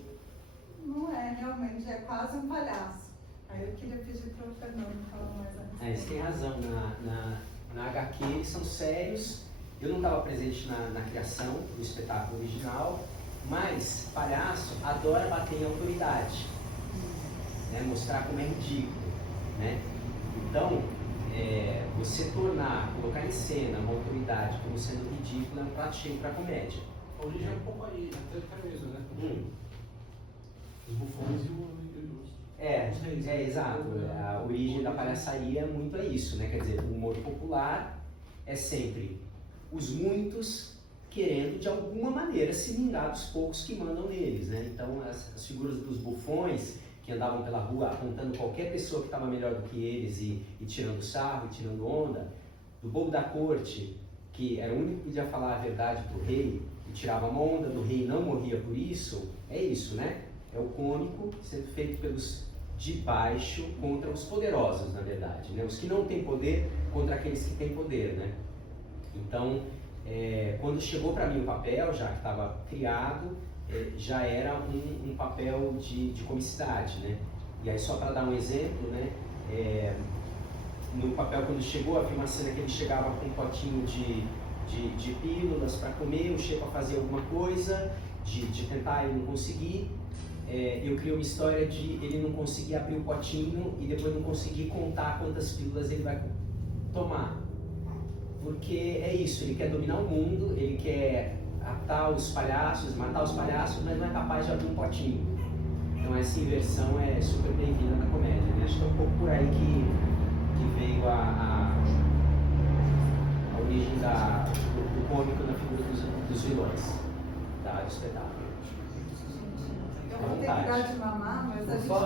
não é realmente, é quase um palhaço. Aí eu queria pedir para o Fernando falar mais a respeito. Você tem razão, na HQ eles são sérios. Eu não estava presente na criação do espetáculo original, mas palhaço adora bater em autoridade, né? Mostrar como é ridículo, né? Então, você colocar em cena uma autoridade como sendo ridícula é um prato cheio para a comédia. A origem é um pouco aí, até mesmo, né? Os bufões e os reis. Exato. A origem da palhaçaria é muito isso, né? Quer dizer, o humor popular é sempre os muitos querendo, de alguma maneira, se vingar dos poucos que mandam neles, né? Então, as figuras dos bufões, que andavam pela rua apontando qualquer pessoa que estava melhor do que eles e tirando sarro, e tirando onda, do bobo da corte, que era o único que podia falar a verdade pro rei, e tirava uma onda do rei e não morria por isso, é isso, né? É o cômico sendo feito pelos de baixo contra os poderosos, na verdade, né? Os que não têm poder contra aqueles que têm poder, né? Então, quando chegou para mim o papel, já que estava criado, já era um papel de comicidade, né? E aí, só para dar um exemplo, né? No papel, quando chegou, havia uma cena que ele chegava com um potinho de pílulas para comer, o Xepa fazia alguma coisa, de tentar, ele não conseguir. Eu criei uma história de ele não conseguir abrir o potinho e depois não conseguir contar quantas pílulas ele vai tomar. Porque é isso, ele quer dominar o mundo, ele quer atar os palhaços, matar os palhaços, mas não é capaz de abrir um potinho. Então essa inversão é super bem-vinda na comédia, né? Acho que é um pouco por aí que veio a origem do cômico na figura dos vilões do espetáculo. Eu vou ter que dar de mamar, mas a gente vai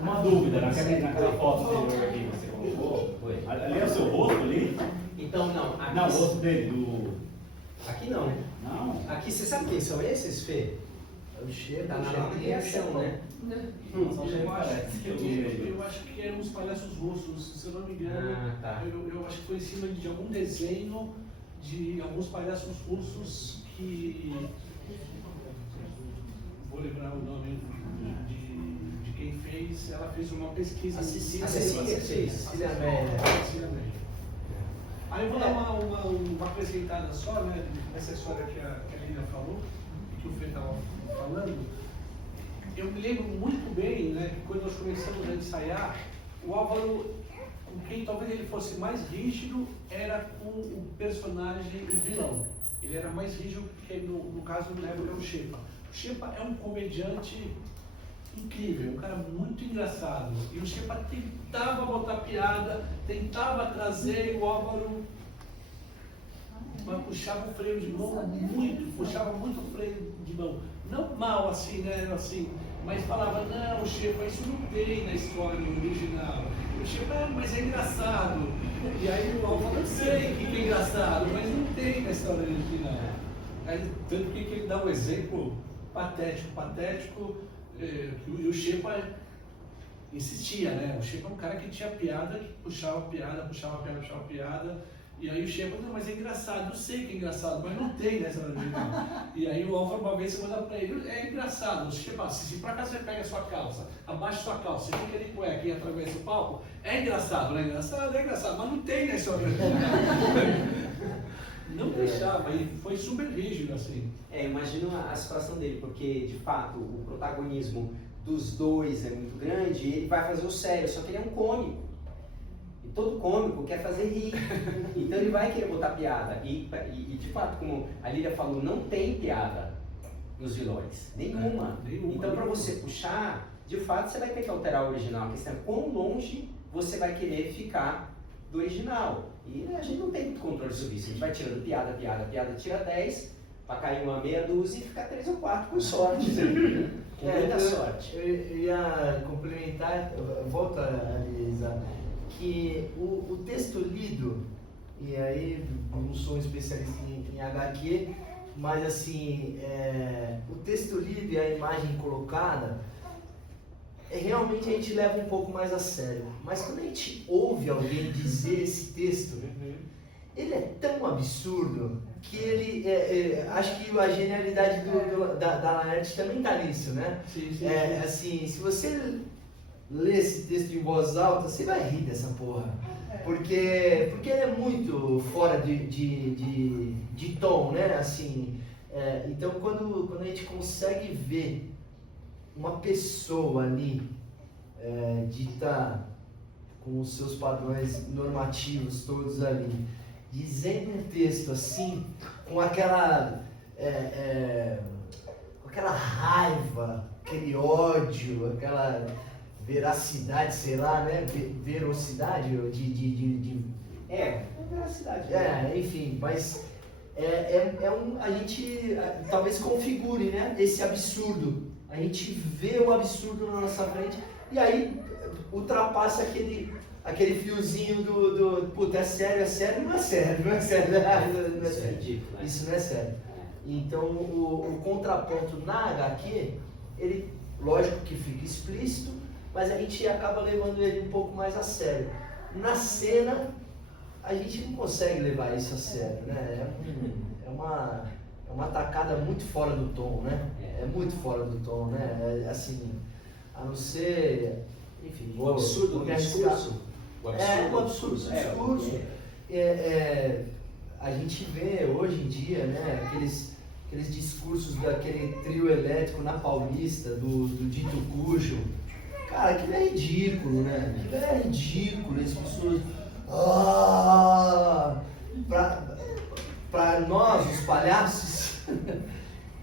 Uma dúvida, naquela foto anterior aqui que você colocou, ali é o seu rosto ali? Então, não. Aqui, não, o rosto dele, aqui não. Não? Aqui, você sabe quem são esses, Fê? O cheiro, Tá na criação, né? Eu acho que eram os palhaços russos, se eu não me engano. Tá. Eu acho que foi em cima de algum desenho de alguns palhaços russos que... Vou lembrar o nome de quem fez. Ela fez uma pesquisa. A Cecília fez. Aí eu vou dar uma acrescentada só, né, nessa história que a Lina falou, e que o Fê estava falando. Eu me lembro muito bem, né, que quando nós começamos a ensaiar, o Álvaro, com quem talvez ele fosse mais rígido, era com o personagem vilão. Ele era mais rígido que, no caso, na época, era o Xepa. O Xepa é um comediante incrível, um cara muito engraçado. E o Xepa tentava botar piada, tentava trazer, e o Álvaro puxava o freio de mão puxava muito o freio de mão. Não mal assim, né? Assim, mas falava, não, o Xepa, isso não tem na história original. O Xepa, mas é engraçado. E aí o Álvaro, eu sei que é engraçado, mas não tem na história original. Aí, tanto que ele dá um exemplo patético, e o Xepa insistia, né? O Xepa é um cara que tinha piada, que puxava piada, e aí o Xepa, não, mas é engraçado, eu sei que é engraçado, mas não tem nessa original. E aí o Álvaro uma vez manda pra ele, é engraçado, o Xepa, se por acaso você pega a sua calça, abaixa a sua calça, você fica de cueca e atravessa o palco, é engraçado, não é engraçado? É engraçado, mas não tem nessa original. Não deixava, e foi super rígido assim. Imagino a situação dele, porque de fato o protagonismo dos dois é muito grande e ele vai fazer o sério, só que ele é um cômico. E todo cômico quer fazer rir. Então ele vai querer botar piada. E de fato, como a Lília falou, não tem piada nos vilões. Nenhuma. Então para você puxar, de fato você vai ter que alterar o original. A questão é quão longe você vai querer ficar do original. E a gente não tem muito controle sobre isso. A gente vai tirando piada, tira 10, para cair uma meia dúzia e ficar 3 ou 4 com sorte. Com muita sorte. Eu ia complementar, volta ali, Isa, que o texto lido, e aí não sou um especialista em HQ, mas assim, o texto lido e a imagem colocada realmente a gente leva um pouco mais a sério. Mas quando a gente ouve alguém dizer esse texto, ele é tão absurdo que ele, acho que a genialidade da Laerte também está nisso, né? Sim. Assim, se você ler esse texto em voz alta, você vai rir dessa porra. Porque ele é muito fora de tom, né? Assim, então quando a gente consegue ver uma pessoa ali dita com os seus padrões normativos todos ali, dizendo um texto assim, com aquela raiva, aquele ódio, aquela veracidade, sei lá, né? Verocidade veracidade. Enfim, mas a gente talvez configure, né? Esse absurdo. A gente vê o absurdo na nossa frente e aí ultrapassa aquele fiozinho do puta, é sério, não é sério. Isso é ridículo, né? Isso não é sério. Então o contraponto na HQ, ele, lógico que fica explícito, mas a gente acaba levando ele um pouco mais a sério. Na cena, a gente não consegue levar isso a sério, né? É uma tacada muito fora do tom, né? É muito fora do tom, né? Assim, a não ser, enfim, O absurdo do discurso. O absurdo do discurso. A gente vê hoje em dia, né, aqueles discursos daquele trio elétrico na Paulista, do Dito Cujo. Cara, aquilo é ridículo, né? Aquilo é ridículo, as pessoas... Pra nós, os palhaços,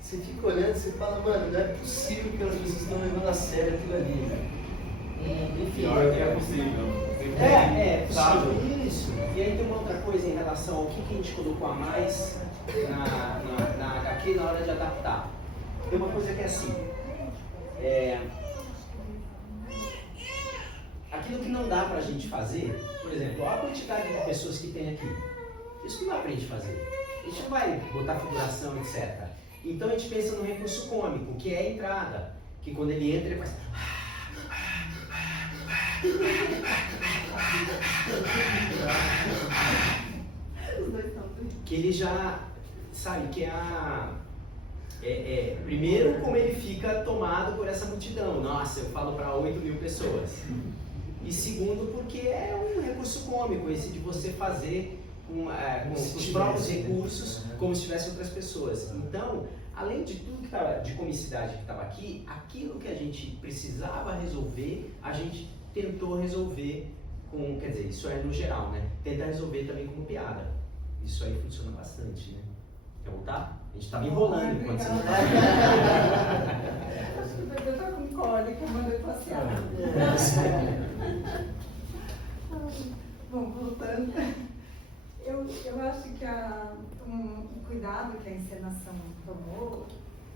você fica olhando e você fala, mano, não é possível que as pessoas estão levando a sério aquilo ali, né? Enfim, Pior que é possível. Possível. Isso. E aí tem uma outra coisa em relação ao que a gente colocou a mais na HQ na hora de adaptar. Tem uma coisa que é assim, aquilo que não dá pra gente fazer, por exemplo, a quantidade de pessoas que tem aqui, isso não dá pra gente fazer. A gente não vai botar figuração, etc. Então a gente pensa no recurso cômico, que é a entrada, que quando ele entra ele faz... Que ele já sabe que primeiro como ele fica tomado por essa multidão. Nossa, eu falo para 8.000 pessoas. E segundo porque é um recurso cômico esse de você fazer com os próprios recursos como se tivesse outras pessoas. Então, além de tudo que tava, de comicidade que estava aqui, aquilo que a gente precisava resolver, a gente tentou resolver com, quer dizer, isso é no geral, né? Tentar resolver também como piada. Isso aí funciona bastante, né? Quer voltar? A gente estava enrolando enquanto você... Eu tô com cólica, mandei passear. Bom, voltando. Eu acho que um cuidado que a encenação tomou,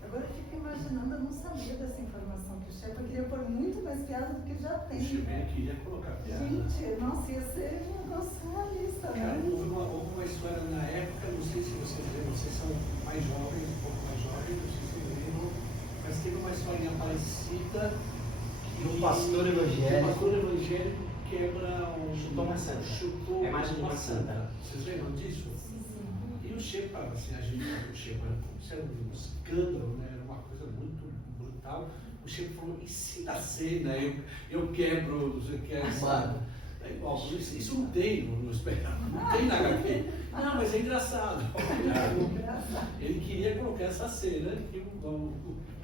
agora eu fico imaginando, eu não sabia dessa informação, que o Shepa queria pôr muito mais piada do que já tem. O Shepa queria colocar piada. Gente, nossa, ia ser um negócio realista, né? Houve uma história na época, não sei se vocês lembram, vocês são mais jovens, um pouco mais jovens, não sei se vocês lembram, mas teve uma historinha parecida do pastor evangélico. O pastor evangélico quebra um... Chutou uma santa. Chutou a imagem de uma santa. Vocês lembram disso? E o Shepa, assim, a gente, o Shepa, isso era um escândalo, né? Era uma coisa muito brutal. O Shepa falou, e se dá cena, eu quebro, não sei o que, é igual, isso não tem no espetáculo, não tem na HQ. Não, mas é engraçado. Ele queria colocar essa cena, que o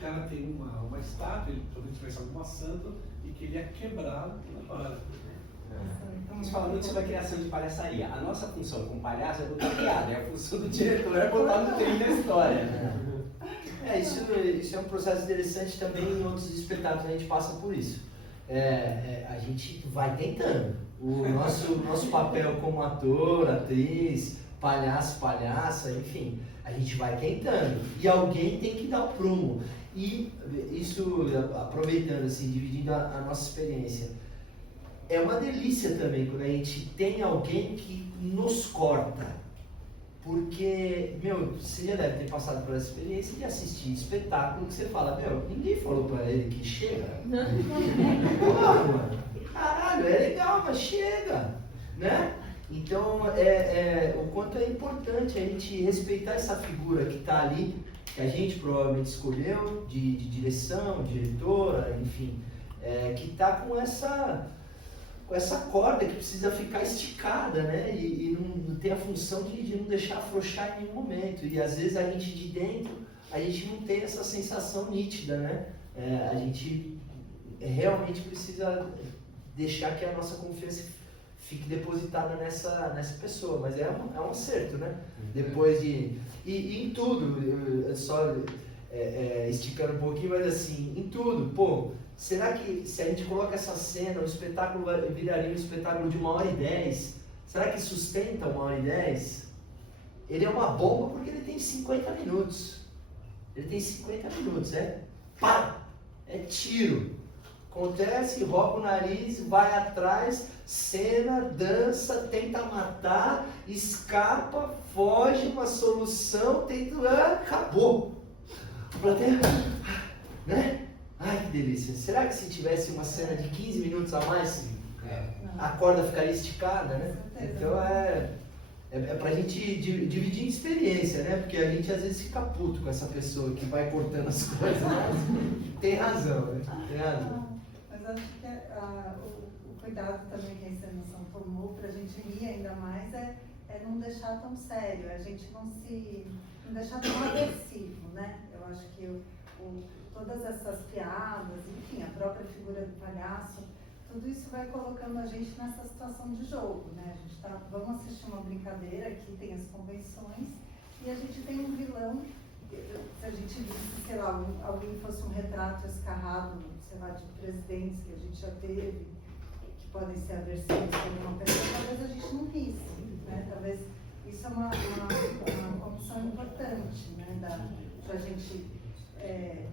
cara tem uma estátua, ele talvez tivesse alguma santa, e queria quebrar na hora. Você fala muito sobre a criação de palhaçaria. A nossa função como palhaço é botar piada, e a função do diretor é botar no trem da história. Isso é um processo interessante também em outros espetáculos, a gente passa por isso. A gente vai tentando. O nosso papel como ator, atriz, palhaço, palhaça, enfim, a gente vai tentando. E alguém tem que dar o prumo. E isso, aproveitando, assim, dividindo a nossa experiência, é uma delícia também quando a gente tem alguém que nos corta. Porque, meu, você já deve ter passado por essa experiência de assistir espetáculo que você fala, meu, ninguém falou pra ele que chega. Porra, mano, caralho, é legal, mas chega, né? Então, o quanto é importante a gente respeitar essa figura que tá ali, que a gente provavelmente escolheu, de direção, diretora, enfim, que tá com essa corda que precisa ficar esticada, né? E não tem a função de não deixar afrouxar em nenhum momento. E às vezes a gente de dentro, a gente não tem essa sensação nítida, né? A gente realmente precisa deixar que a nossa confiança fique depositada nessa pessoa. Mas é um acerto, né? Depois de... E em tudo, só esticando um pouquinho, mas assim, em tudo, pô... Será que se a gente coloca essa cena, o espetáculo viraria um espetáculo de 1h10? Será que sustenta 1h10? Ele é uma bomba porque ele tem 50 minutos. Ele tem 50 minutos, pá! É tiro. Acontece, roca o nariz, vai atrás, cena, dança, tenta matar, escapa, foge, uma solução, acabou. A plateia, né? Ai, que delícia. Será que se tivesse uma cena de 15 minutos a mais, a corda ficaria esticada, né? Então é pra gente dividir experiência, né? Porque a gente às vezes fica puto com essa pessoa que vai cortando as coisas. Mas tem razão, né? Tem razão. Mas acho que o cuidado também que a encenação tomou pra gente rir ainda mais é não deixar tão sério, a gente não deixar tão agressivo, né? Eu acho que todas essas piadas, enfim, a própria figura do palhaço, tudo isso vai colocando a gente nessa situação de jogo, né? A gente vamos assistir uma brincadeira, aqui tem as convenções, e a gente tem um vilão, se a gente visse, sei lá, alguém fosse um retrato escarrado, sei lá, de presidentes que a gente já teve, que podem ser aversivos por uma pessoa, talvez a gente não risse, né? Talvez isso é uma opção importante, né? Pra gente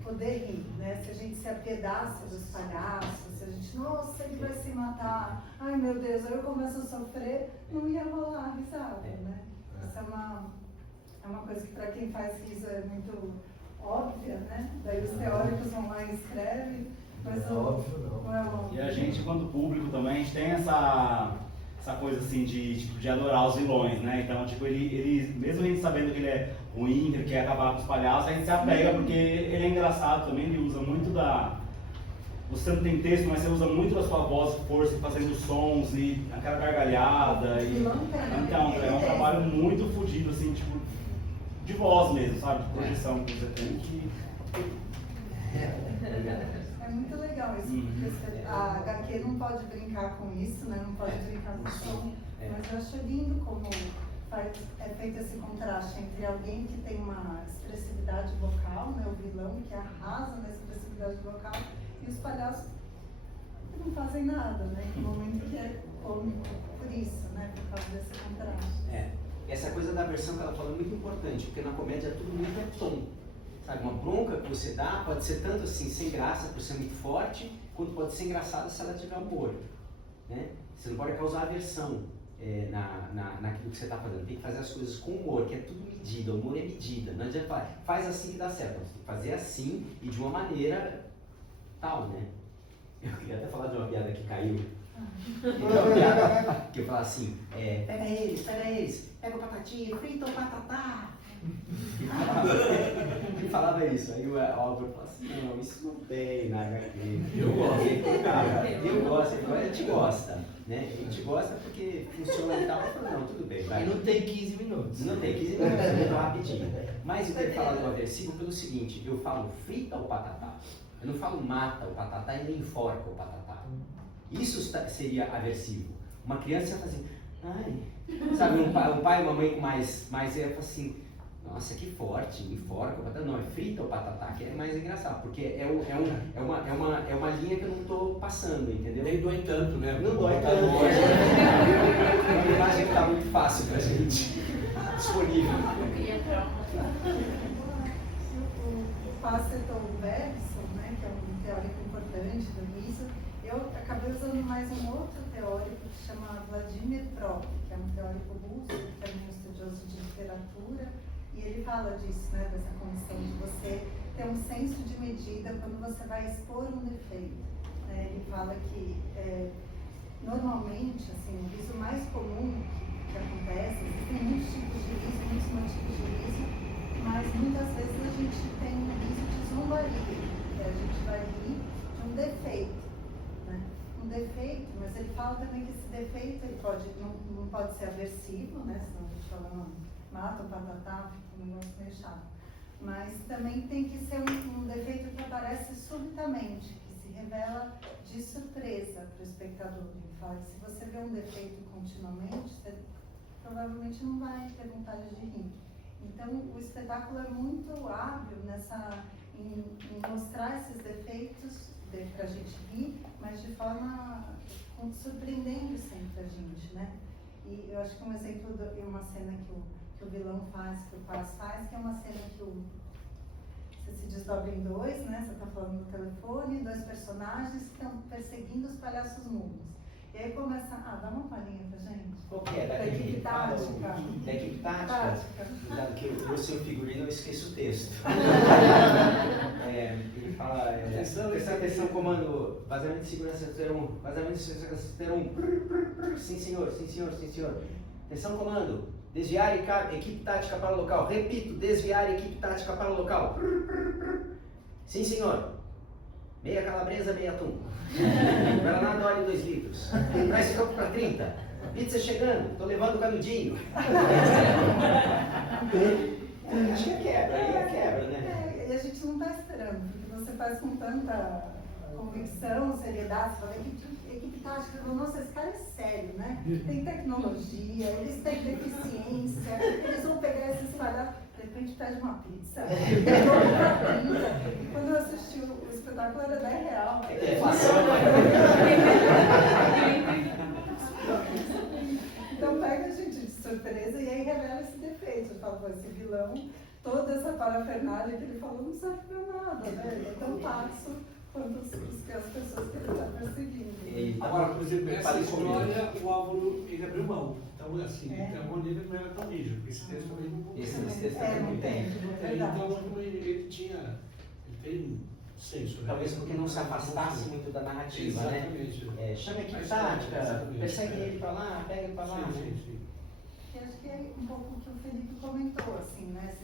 poder rir, né? Se a gente se apiedasse dos palhaços, se a gente, nossa, ele vai se matar, ai meu Deus, aí eu começo a sofrer, não ia rolar risada, né? Isso é uma coisa que para quem faz riso é muito óbvia, né? Daí os teóricos vão lá e escrevem, mas não é óbvio, não é óbvio. E a gente, quando público também, a gente tem essa coisa assim de adorar os vilões, né? Então, tipo, ele mesmo a gente sabendo que ele é ruim, que ele quer acabar com os palhaços, a gente se apega porque ele é engraçado também, ele usa muito você não tem texto, mas você usa muito da sua voz, força, fazendo sons e aquela gargalhada. Então, é um trabalho muito fodido, assim, tipo, de voz mesmo, sabe? De projeção que você tem que... É muito legal isso, porque a HQ não pode brincar com isso, né? Não pode brincar com o som, mas eu acho lindo como é feito esse contraste entre alguém que tem uma expressividade vocal, né? O vilão que arrasa na expressividade vocal, e os palhaços que não fazem nada, né? No momento que é cômico, por isso, né? Por causa desse contraste. Essa coisa da versão que ela falou é muito importante, porque na comédia tudo muito é tom. Sabe, uma bronca que você dá pode ser tanto assim, sem graça, por ser muito forte, quanto pode ser engraçada se ela tiver humor, né? Você não pode causar aversão naquilo que você está fazendo. Tem que fazer as coisas com humor, que é tudo medida, o humor é medida. Não adianta falar, faz assim que dá certo. Você tem que fazer assim e de uma maneira tal, né? Eu queria até falar de uma piada que caiu. Uma piada que eu falo assim, pega eles, pega o batatinha, frita o patatá. Ele falava isso, aí o Álvaro falava assim, não, isso não tem na HQ. Eu gosto. Cara, eu gosto, a gente gosta, né? A gente gosta porque funciona e tal. Eu falo, não, tudo bem, vai. E não tem 15 minutos. Não tem 15 minutos, é muito rapidinho. Mas eu tenho que falar do aversivo pelo seguinte, eu falo frita o patatá. Eu não falo mata o patatá e nem enforca o patatá. Isso seria aversivo. Uma criança ia fazer assim, ai, sabe, um pai e uma mãe com mais ia falar assim, nossa, que forte, enforca o patatá. Não, é frita o patatá, que é mais engraçado, porque é uma linha que eu não estou passando, entendeu? Nem dói tanto, né? Não dói tanto. É uma imagem que está muito fácil pra gente, disponível. O Passeton Bergson, né, que é um teórico importante do riso, eu acabei usando mais um outro teórico que se chama Vladimir Prop, que é um teórico russo, que é um estudioso de literatura. fala disso, né, dessa condição de você ter um senso de medida quando você vai expor um defeito. Ele fala que normalmente, assim, o riso mais comum que acontece, existem muitos tipos de riso, muitos motivos de riso, mas muitas vezes a gente tem um riso de zombaria, que a gente vai rir de um defeito, né? Um defeito, mas ele fala também que esse defeito ele não pode ser aversivo, né? Senão a gente fala, não, mata o patatá, fica um negócio meio chato. Mas também tem que ser um defeito que aparece subitamente, que se revela de surpresa para o espectador. Ele fala que se você vê um defeito continuamente, você provavelmente não vai ter vontade de rir. Então, o espetáculo é muito hábil em mostrar esses defeitos para a gente rir, mas de forma surpreendendo sempre a gente, né? E eu acho que um exemplo de uma cena que o vilão faz, que o Paz faz, que é uma cena que você se desdobra em dois, né? Você está falando no telefone, dois personagens que estão perseguindo os palhaços mudos. E aí começa, dá uma palhinha pra gente. Qual que é? Da equipe tática. Da equipe tática? Cuidado que eu trouxe o figurino, eu esqueço o texto. Ele fala, atenção, comando, vazamento de segurança ter um, vazamento de segurança ter um. Sim senhor, sim senhor, sim senhor. Atenção, comando, desviar equipe tática para o local. Repito, desviar equipe tática para o local. Sim senhor. Meia calabresa, meia atum. Guaraná de óleo 2 litros. Traz esse copo para 30. Pizza chegando, tô levando o canudinho. Acho que é quebra, aí é quebra, né? E a gente não está esperando, porque você faz com tanta convicção, seriedade, você fala, equipe tática, nossa, esse cara é sério, né? Tem tecnologia, eles têm deficiência, eles vão pegar esses palhaços, de repente pede uma pizza, e quando eu assisti o espetáculo era R$10. Então pega a gente de surpresa e aí revela esse defeito. Eu falo, esse vilão, toda essa parafernália que ele falou não serve pra nada, né? Ele é tão passo quanto as pessoas que ele está perseguindo. Agora, por exemplo, essa história, o Álvaro, ele abriu mão. Então, assim, de alguma maneira não era tão rígido, porque esse texto também não... Esse texto também não tem. Então, ele tem senso, né? Talvez porque não se afastasse muito da narrativa, exatamente, né? Chama a equipe tática, persegue ele pra lá, pega ele pra lá. Sim. E acho que é um pouco o que o Felipe comentou, assim, né?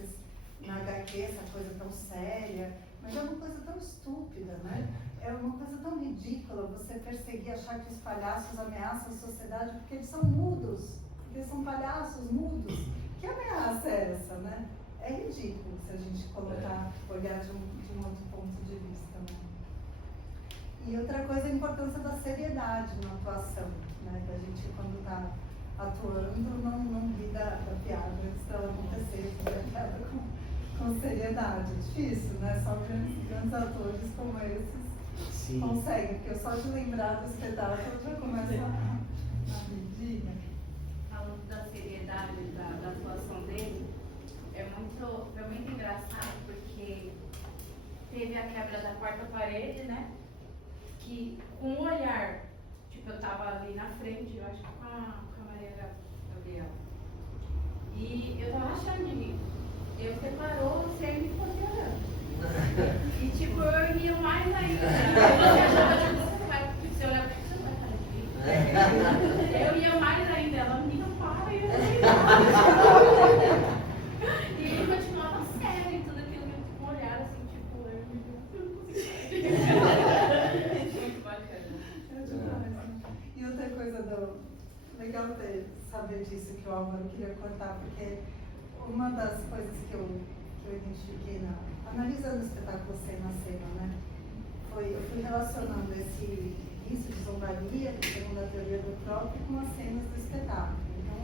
Na HQ, essa coisa tão séria, mas é uma coisa tão estúpida, né? É uma coisa tão ridícula você perseguir, achar que os palhaços ameaçam a sociedade porque eles são mudos, porque eles são palhaços mudos. Que ameaça é essa, né? É ridículo se a gente olhar de um outro ponto de vista, né? E outra coisa é a importância da seriedade na atuação, né? Que a gente, quando está atuando, não ri da piada antes dela acontecer, fazer a piada com seriedade. É difícil, né? Só grandes atores como esses conseguem, porque eu só de lembrar do espetáculo já começo a rir. Falando da seriedade da atuação dele, foi muito engraçado porque teve a quebra da quarta parede, né? Que com o olhar, tipo, eu tava ali na frente, eu acho que com a Maria Gabriela. E eu tava achando de mim. Eu separou, você aí me ficou olhando. E tipo, eu ria mais ainda. Eu achava, tipo, você olhar pra você não vai estar de mim. Eu ia mais ainda, ela me não para e eu e ele continuava sério, tudo aquilo com um olhar assim, tipo, muito bacana. E outra coisa legal de saber disso que o Álvaro queria cortar, porque uma das coisas que eu identifiquei analisando o espetáculo cena a cena, né? Eu fui relacionando esse riso de zombaria, segundo a teoria do próprio, com as cenas do espetáculo. Então,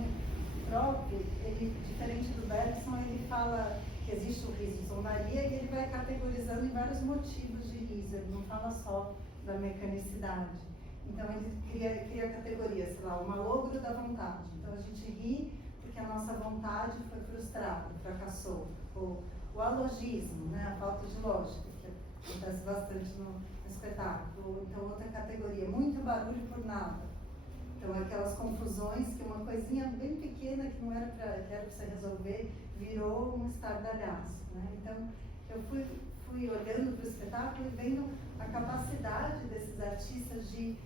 o próprio, ele, diferente do Bergson, ele fala que existe o riso de zombaria e ele vai categorizando em vários motivos de riso, ele não fala só da mecanicidade. Então, ele cria categorias, sei lá, o malogro da vontade. Então, a gente ri porque a nossa vontade foi frustrada, fracassou. O alogismo, né, a falta de lógica, que acontece bastante no espetáculo. Então, outra categoria, muito barulho por nada. Então, aquelas confusões que uma coisinha bem pequena que não era para você resolver, virou um estardalhaço, né? Então, eu fui olhando para o espetáculo e vendo a capacidade desses artistas de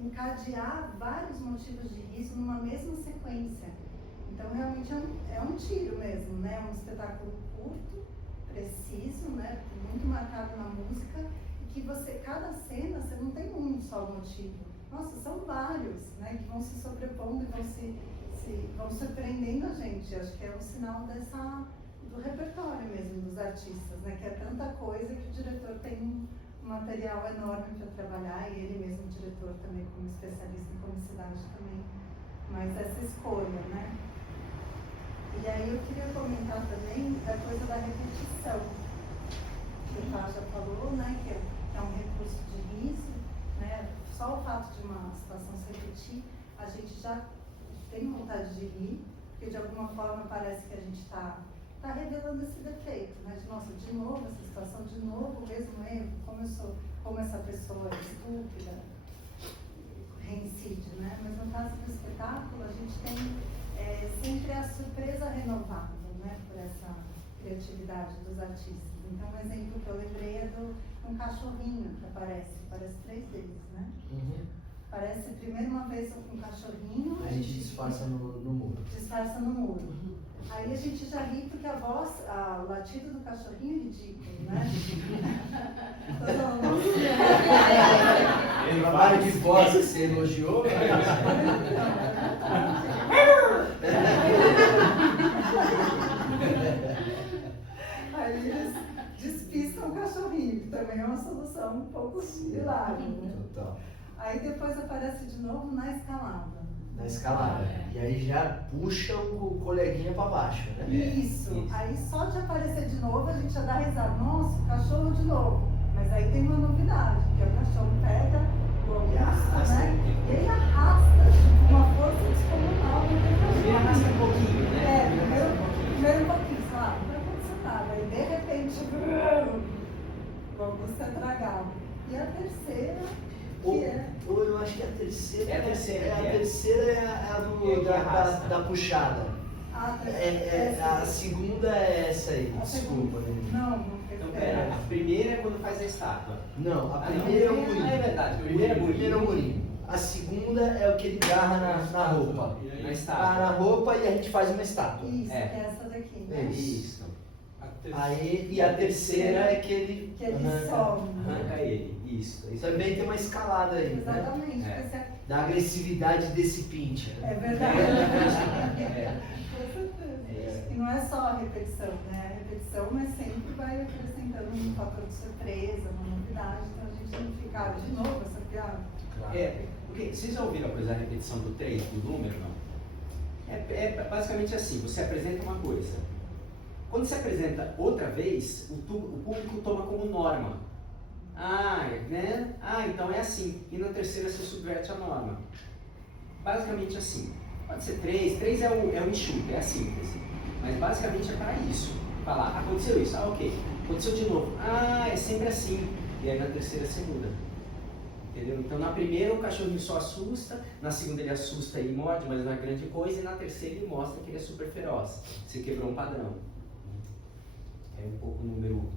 encadear vários motivos de riso numa mesma sequência. Então, realmente é um tiro mesmo, né? É um espetáculo curto, preciso, né? Muito marcado na música, e que cada cena, você não tem um só motivo. Nossa, são vários, né? Que vão se sobrepondo e vão surpreendendo a gente. Acho que é um sinal do repertório mesmo dos artistas, né? Que é tanta coisa que o diretor tem um material enorme para trabalhar, e ele mesmo, o diretor, também como especialista em comicidade também. Mas essa escolha, né? E aí eu queria comentar também a coisa da repetição, que o Pá já falou, né? Que é um recurso de riso, né? Só o fato de uma situação se repetir, a gente já tem vontade de rir, porque de alguma forma parece que a gente está revelando esse defeito, né? De, nossa, de novo essa situação, de novo o mesmo erro, como essa pessoa é estúpida, reincide, né? Mas no caso do espetáculo, a gente tem sempre a surpresa renovada, né? Por essa criatividade dos artistas. Então, um exemplo que eu lembrei é um cachorrinho que aparece 3 vezes, né? Aparece primeiro uma vez um cachorrinho. A gente disfarça no muro. Disfarça no muro. Aí a gente já ri porque o latido do cachorrinho é ridículo, né? O trabalho de voz que você elogiou. Aí eles despistam o cachorrinho, que também é uma solução um pouco similar, né? Total. Aí depois aparece de novo na escalada. Na escalada. E aí já puxa o coleguinha pra baixo, né? Isso. Aí só de aparecer de novo a gente já dá risada. Nossa, o cachorro de novo. Mas aí tem uma novidade, que é o cachorro pega o Augusto, né? E ele arrasta com uma força descomunal. Ele arrasta um pouquinho, né? Primeiro um pouquinho, sei lá, não vai acontecer nada. Aí de repente, o Augusto é tragado. E a terceira, que é... Eu acho que a terceira é a terceira. A terceira é a da puxada. A segunda é essa aí, desculpa. Não Então, pera, a primeira é quando faz a estátua. Não, a primeira é o murinho. É verdade, o primeiro é o murinho. A segunda é o que ele agarra na roupa. Na estátua. Na roupa e a gente faz uma estátua. Isso, que é essa daqui, né? Isso. Aí, e a terceira é que ele arranca ele. Isso. Também tem uma escalada aí, exatamente, né? Da agressividade desse pinche. É verdade. E não é só a repetição, né? A repetição, mas sempre vai acrescentando um fator de surpresa, uma novidade, então a gente não fica de novo essa piada. Porque vocês já ouviram a repetição do 3, do número, não? É basicamente assim, você apresenta uma coisa. Quando você apresenta outra vez, o público toma como norma. Né? Então é assim. E na terceira você subverte a norma. Basicamente assim. Pode ser 3 é o enxuto, é a síntese. Mas basicamente é para isso. Falar, aconteceu isso, ok. Aconteceu de novo. É sempre assim. E aí na terceira você muda. Entendeu? Então na primeira o cachorrinho só assusta, na segunda ele assusta e morde, mas não é grande coisa, e na terceira ele mostra que ele é super feroz. Você quebrou um padrão. É um pouco o número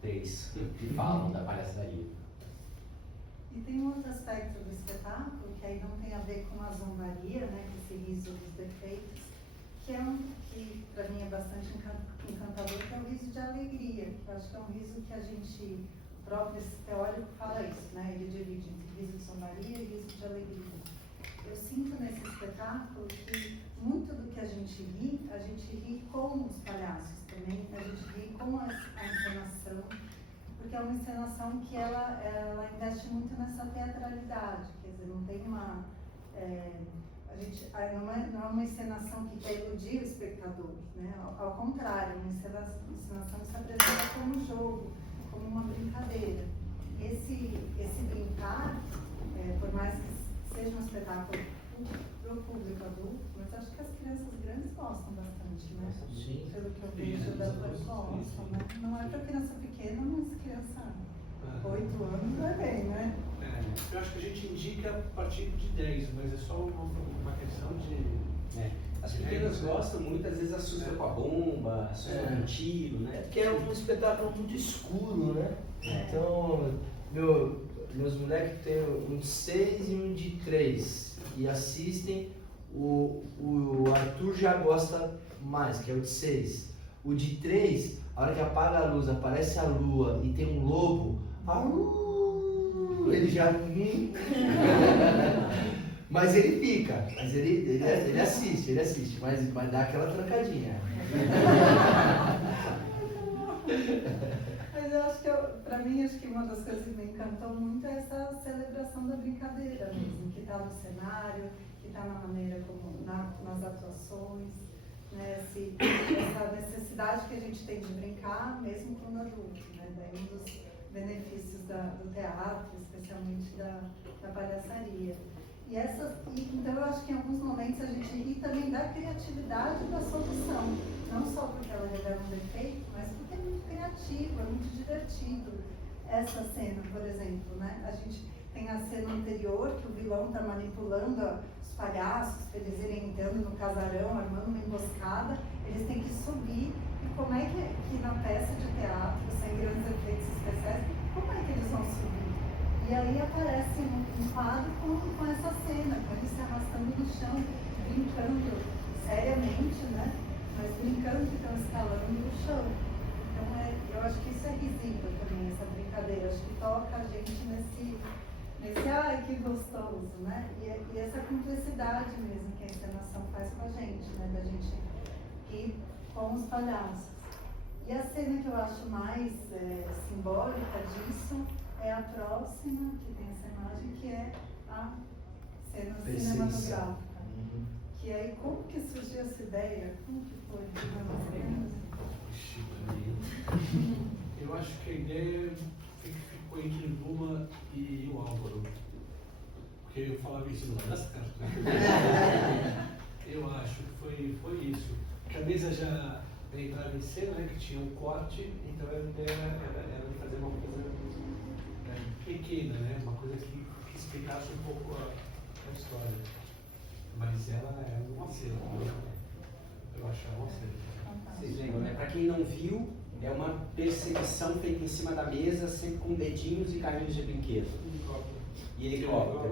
3 que falam da palhaçaria. E tem um outro aspecto do espetáculo, que aí não tem a ver com a zombaria, né, com esse riso dos defeitos, que para mim é bastante encantador, que é o riso de alegria. Que eu acho que é um riso que a gente, o próprio teórico fala isso, né, ele divide entre riso de zombaria e riso de alegria. Eu sinto nesse espetáculo que muito do que a gente ri com os palhaços também, a gente ri com a encenação, porque é uma encenação que ela investe muito nessa teatralidade, quer dizer, não tem uma... não é uma encenação que quer iludir o espectador, né? Ao contrário, uma encenação que se apresenta como um jogo, como uma brincadeira. Esse brincar, por mais que seja um espetáculo para o público adulto, mas acho que as crianças grandes gostam bastante, né? Sim. Pelo que eu vejo da gostam, né? Não é para criança pequena, mas criança 8 anos vai bem, né? Eu acho que a gente indica a partir de 10, mas é só uma questão de... As pequenas gostam muito, às vezes assustam com a bomba, assustam com o tiro, né? Porque é um espetáculo muito escuro, né? É. Então, meus moleques têm um de 6 e um de 3 e assistem. O Arthur já gosta mais, que é o de 6. O de 3, a hora que apaga a luz, aparece a lua e tem um lobo, ele já... Mas ele fica, mas ele assiste, mas dá aquela trancadinha. Mas eu acho que, pra mim, acho que uma das coisas que me encantou muito é essa celebração da brincadeira mesmo, que está no cenário, que está na maneira como, nas atuações, né? Essa necessidade que a gente tem de brincar mesmo quando adulto, né? Daí um dos benefícios do teatro, especialmente da palhaçaria. Então eu acho que em alguns momentos a gente ri também da criatividade da solução, não só porque ela revela um defeito, mas porque é muito criativo, é muito divertido. Essa cena, por exemplo, né? A gente tem a cena anterior que o vilão está manipulando os palhaços para eles irem entrando no casarão, armando uma emboscada, eles têm que subir. E como é que na peça de teatro, sem grandes efeitos especiais, como é que eles vão subir? E aí aparece um quadro com essa cena, com eles se arrastando no chão, brincando seriamente, né? Mas brincando que estão escalando no chão. Então eu acho que isso é risível também, essa brincadeira. Acho que toca a gente nesse ai, que gostoso, né? E essa cumplicidade mesmo que a encenação faz com a gente, né? Da gente ir com os palhaços. E a cena que eu acho mais simbólica disso é a próxima, que tem essa imagem, que é a cena cinematográfica. Que aí, como que surgiu essa ideia? Como que foi? Eu acho que a ideia ficou entre Luma e o Álvaro. Porque eu falava isso no Lascar. Eu acho que foi isso. Porque a mesa já entrava em cena, né, que tinha um corte, então a ideia era de fazer uma coisa pequena, né? Uma coisa que explicasse um pouco a história. Mas ela é um acerto, né? Eu acho ela um acerto. Vocês lembram, né? Para quem não viu, é uma perseguição feita em cima da mesa, sempre com dedinhos e carrinhos de brinquedo. E helicóptero,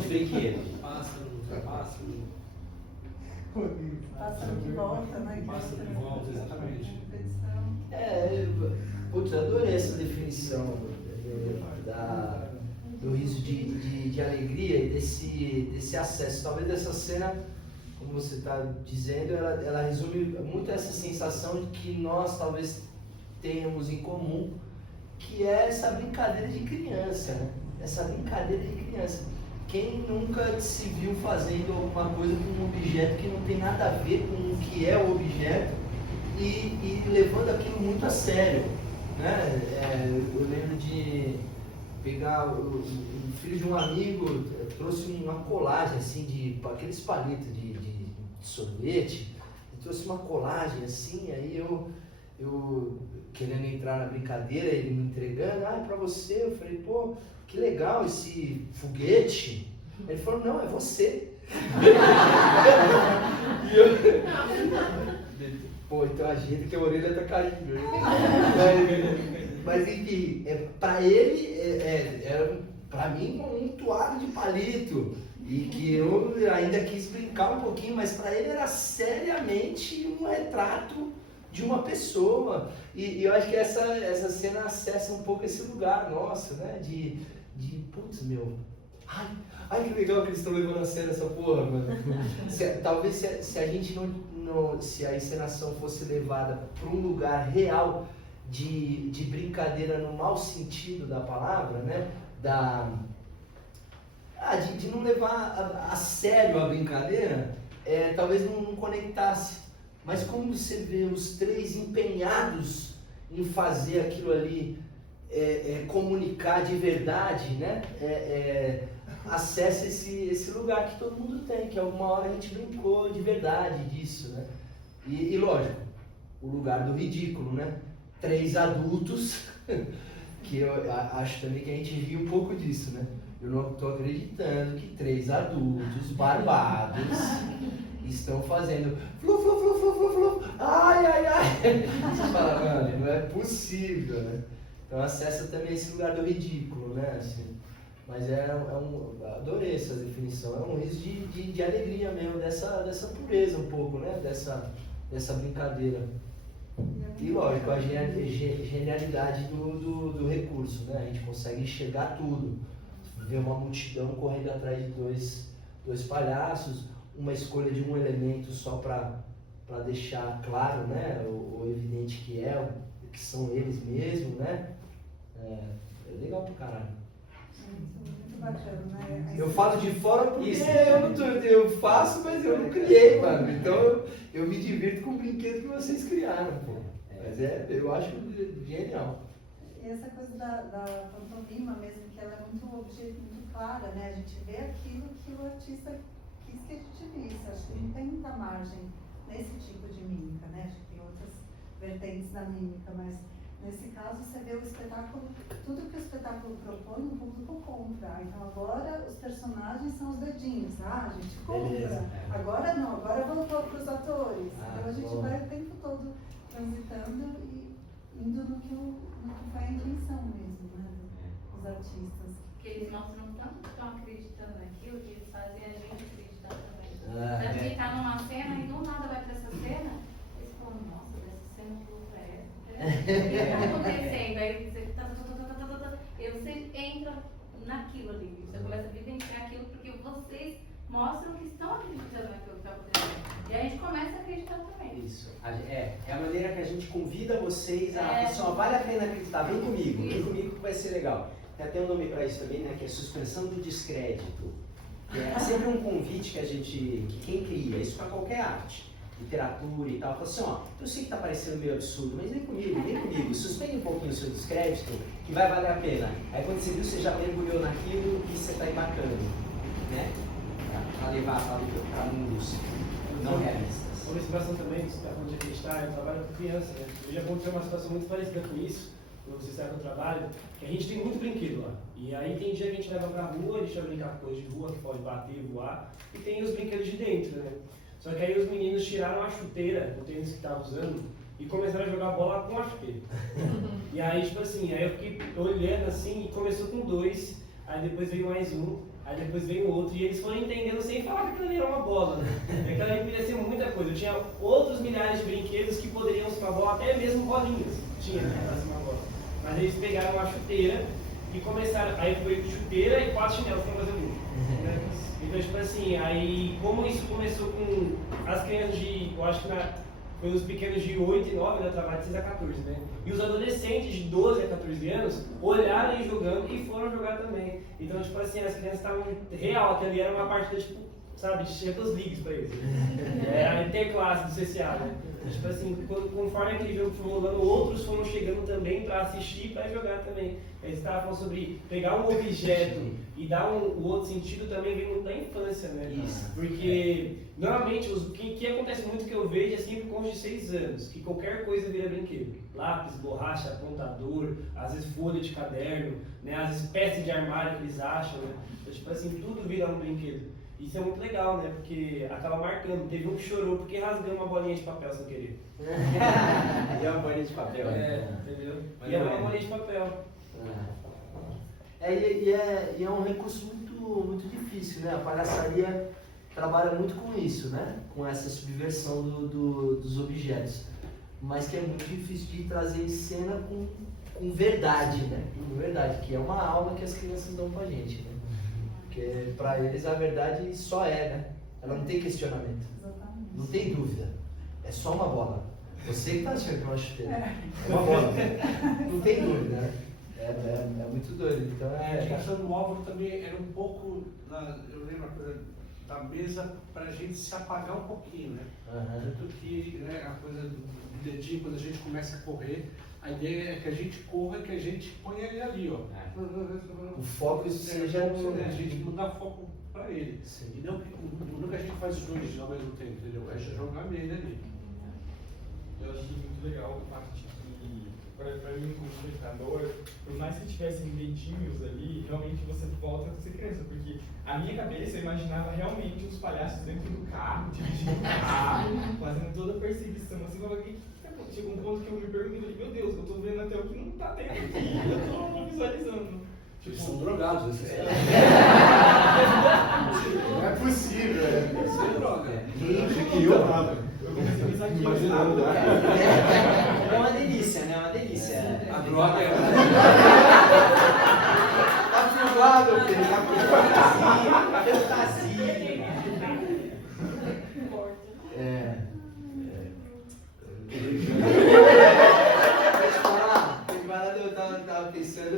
de brinquedo. Pássaro. Pássaro que volta, né? Pássaro que volta, exatamente. Putz, eu adorei essa definição do riso de alegria e desse acesso. Talvez essa cena, como você está dizendo, ela resume muito essa sensação de que nós talvez tenhamos em comum, que é essa brincadeira de criança, né? Essa brincadeira de criança. Quem nunca se viu fazendo alguma coisa com um objeto que não tem nada a ver com o que é o objeto e levando aquilo muito a sério, né? Eu lembro de pegar o filho de um amigo, trouxe uma colagem assim de aqueles palitos de sorvete, trouxe uma colagem assim, aí eu querendo entrar na brincadeira, ele me entregando, é pra você, eu falei, pô, que legal esse foguete. Ele falou, não, é você. E eu... Pô, então ajeita que a orelha tá caindo. Mas enfim, pra ele, era pra mim um toalho de palito. E que eu ainda quis brincar um pouquinho, mas pra ele era seriamente um retrato de uma pessoa. E eu acho que essa cena acessa um pouco esse lugar nosso, né? De putz, meu, ai que legal que eles estão levando a sério essa porra, mano. Talvez se a gente se a encenação fosse levada para um lugar real de brincadeira no mau sentido da palavra, né? De não levar a sério a brincadeira, talvez não conectasse. Mas como você vê os três empenhados em fazer aquilo ali comunicar de verdade, né? Acessa esse lugar que todo mundo tem, que alguma hora a gente brincou de verdade disso, né? E lógico, o lugar do ridículo, né? 3 adultos que eu acho também que a gente ri um pouco disso, né? Eu não estou acreditando que 3 adultos barbados estão fazendo flu, flu, flu, flu, flu, flu, ai, ai, ai. Você fala, mano, não é possível, né? Então acessa também esse lugar do ridículo, né? Assim, mas adorei essa definição, é um riso de alegria mesmo, dessa pureza um pouco, né? Dessa brincadeira. E lógico, a genialidade do recurso, né? A gente consegue enxergar tudo. Ver uma multidão correndo atrás de dois palhaços, uma escolha de um elemento só para deixar claro, né? O evidente que são eles mesmos, né? É legal pra caralho. Muito bacana, né? Eu falo de fora porque eu faço, mas eu não criei, mano. Então eu me divirto com o brinquedo que vocês criaram, pô. Mas eu acho genial. E essa coisa da pantomima mesmo, que ela é muito clara, né? A gente vê aquilo que o artista quis que a gente visse. Acho que não tem muita margem nesse tipo de mímica, né? Acho que tem outras vertentes da mímica, mas nesse caso você vê o espetáculo, tudo que o espetáculo propõe, o público compra. Então agora os personagens são os dedinhos, a gente compra. Beleza. Agora não, agora voltou para os atores. Então a gente bom. vai o tempo todo transitando e indo no que foi a intenção mesmo, né? Os artistas. Porque eles mostram tanto que estão acreditando naquilo que eles fazem a gente acreditar também. Tanto que tá numa cena e do nada vai pra essa cena, eles falam, nossa, dessa cena que louca é essa? O que tá acontecendo? Aí você entra naquilo ali, você começa a vivenciar aquilo porque vocês mostram que estão acreditando naquilo que está acontecendo. E a gente começa a acreditar também. Isso. É a maneira que a gente convida vocês a falar, vale a pena acreditar, vem comigo que vai ser legal. Tem até um nome para isso também, né, que é suspensão do descrédito. É sempre um convite que quem cria, isso para qualquer arte, literatura e tal, fala assim, ó, eu sei que tá parecendo meio absurdo, mas vem comigo, suspende um pouquinho o seu descrédito, que vai valer a pena. Aí quando você viu, você já mergulhou naquilo e você tá embarcando, né? Para levar para mundos não realistas. Uma situação também, você está falando de acreditar, eu trabalho com criança, né? Hoje aconteceu uma situação muito parecida com isso, quando você sai do trabalho, que a gente tem muito brinquedo lá. E aí tem dia que a gente leva pra rua, a gente vai brincar com coisa de rua, que pode bater, voar, e tem os brinquedos de dentro, né? Só que aí os meninos tiraram a chuteira, o tênis que estava usando, e começaram a jogar bola com a chuteira. E aí, tipo assim, aí eu fiquei olhando assim, e começou com 2, aí depois veio mais um, aí depois veio outro, e eles foram entendendo sem falar que aquilo ali era uma bola, né? Aquilo ali podia ser muita coisa. Eu tinha outros milhares de brinquedos que poderiam ser uma bola, até mesmo bolinhas. Tinha, né, pra ser uma bola. Mas eles pegaram uma chuteira e começaram, aí foi chuteira e 4 chinelos pra fazer um, né? Então, tipo assim, aí como isso começou com as crianças eu acho que foi os pequenos de 8 e 9, né, trabalho de 6 a 14, né? E os adolescentes de 12 a 14 anos olharam e jogando e foram jogar também. Então, tipo assim, as crianças estavam real, aquilo ali era uma partida, tipo, sabe, de Champions League pra eles. Era a interclasse do CCA, né? Tipo assim, conforme aquele jogo foi rolando, outros foram chegando também para assistir e para jogar também. Eles estavam falando sobre pegar um objeto e dar o outro sentido também vem muito da infância, né? Isso. Porque normalmente o que acontece muito que eu vejo é sempre com os de 6 anos, que qualquer coisa vira brinquedo. Lápis, borracha, apontador, às vezes folha de caderno, né? Às vezes peça de armário que eles acham, né? Então, tipo assim, tudo vira um brinquedo. Isso é muito legal, né? Porque acaba marcando. Teve um que chorou porque rasgou uma bolinha de papel sem querer. E é uma bolinha de papel. Entendeu? E é uma bolinha de papel. E é um recurso muito difícil, né? A palhaçaria trabalha muito com isso, né? Com essa subversão dos objetos. Mas que é muito difícil de trazer em cena com verdade, né? Com verdade, que é uma aula que as crianças dão pra gente, né? Porque para eles a verdade só né? Ela não tem questionamento. Exatamente. Não tem dúvida. É só uma bola. Você que está achando que é uma chuteira. É uma bola. Não tem dúvida, né? É muito doido. Então A questão do móvel também era um pouco, eu lembro a coisa da mesa para a gente se apagar um pouquinho, né? Tanto que, né, a coisa do dedinho, quando a gente começa a correr, a ideia é que a gente corra e que a gente ponha ele ali, ó. O foco seja a gente mudar foco para ele. Sim. E não que a gente faz os dois ao mesmo tempo, entendeu? É jogar nele ali. Eu achei muito legal a parte que, pra mim como espectador, por mais que tivessem dedinhos ali, realmente você volta a ser criança, porque a minha cabeça eu imaginava realmente os palhaços dentro do carro, dirigindo o carro, fazendo toda a perseguição, assim, eu falava, o que tá acontecendo? Chegou um ponto que eu me perguntei, meu Deus, eu tô vendo até o que não tá tendo aqui, eu tô visualizando. Eles são drogados, esses caras. Não é possível, isso é droga. Eu achei que eu tava. Eu comecei a pensar aqui, Imaginando, É uma delícia, né? É uma delícia. A droga é. Tá filmado, filho, tá filmado. Fantasia. Eu tava pensando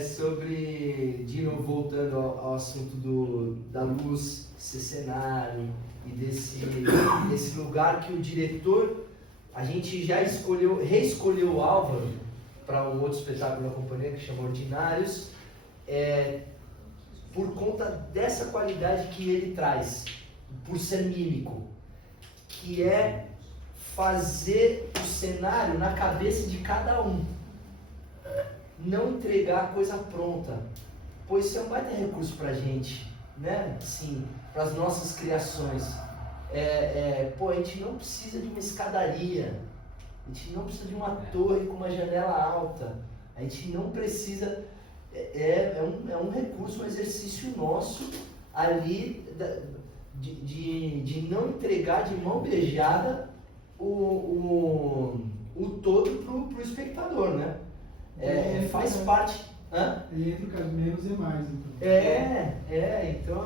sobre, de novo, voltando ao assunto da luz, desse cenário e desse lugar que o diretor, a gente já reescolheu o Álvaro para um outro espetáculo da companhia que chama Ordinários, por conta dessa qualidade que ele traz, por ser mímico, que é fazer o cenário na cabeça de cada um. Não entregar a coisa pronta, pois isso é um baita recurso pra gente, né? Sim, para as nossas criações. A gente não precisa de uma escadaria, a gente não precisa de uma torre com uma janela alta, a gente não precisa, é um recurso, um exercício nosso ali de não entregar de mão beijada o todo pro espectador, né? Faz parte. Hã? E entre o caso menos é mais, então. Então,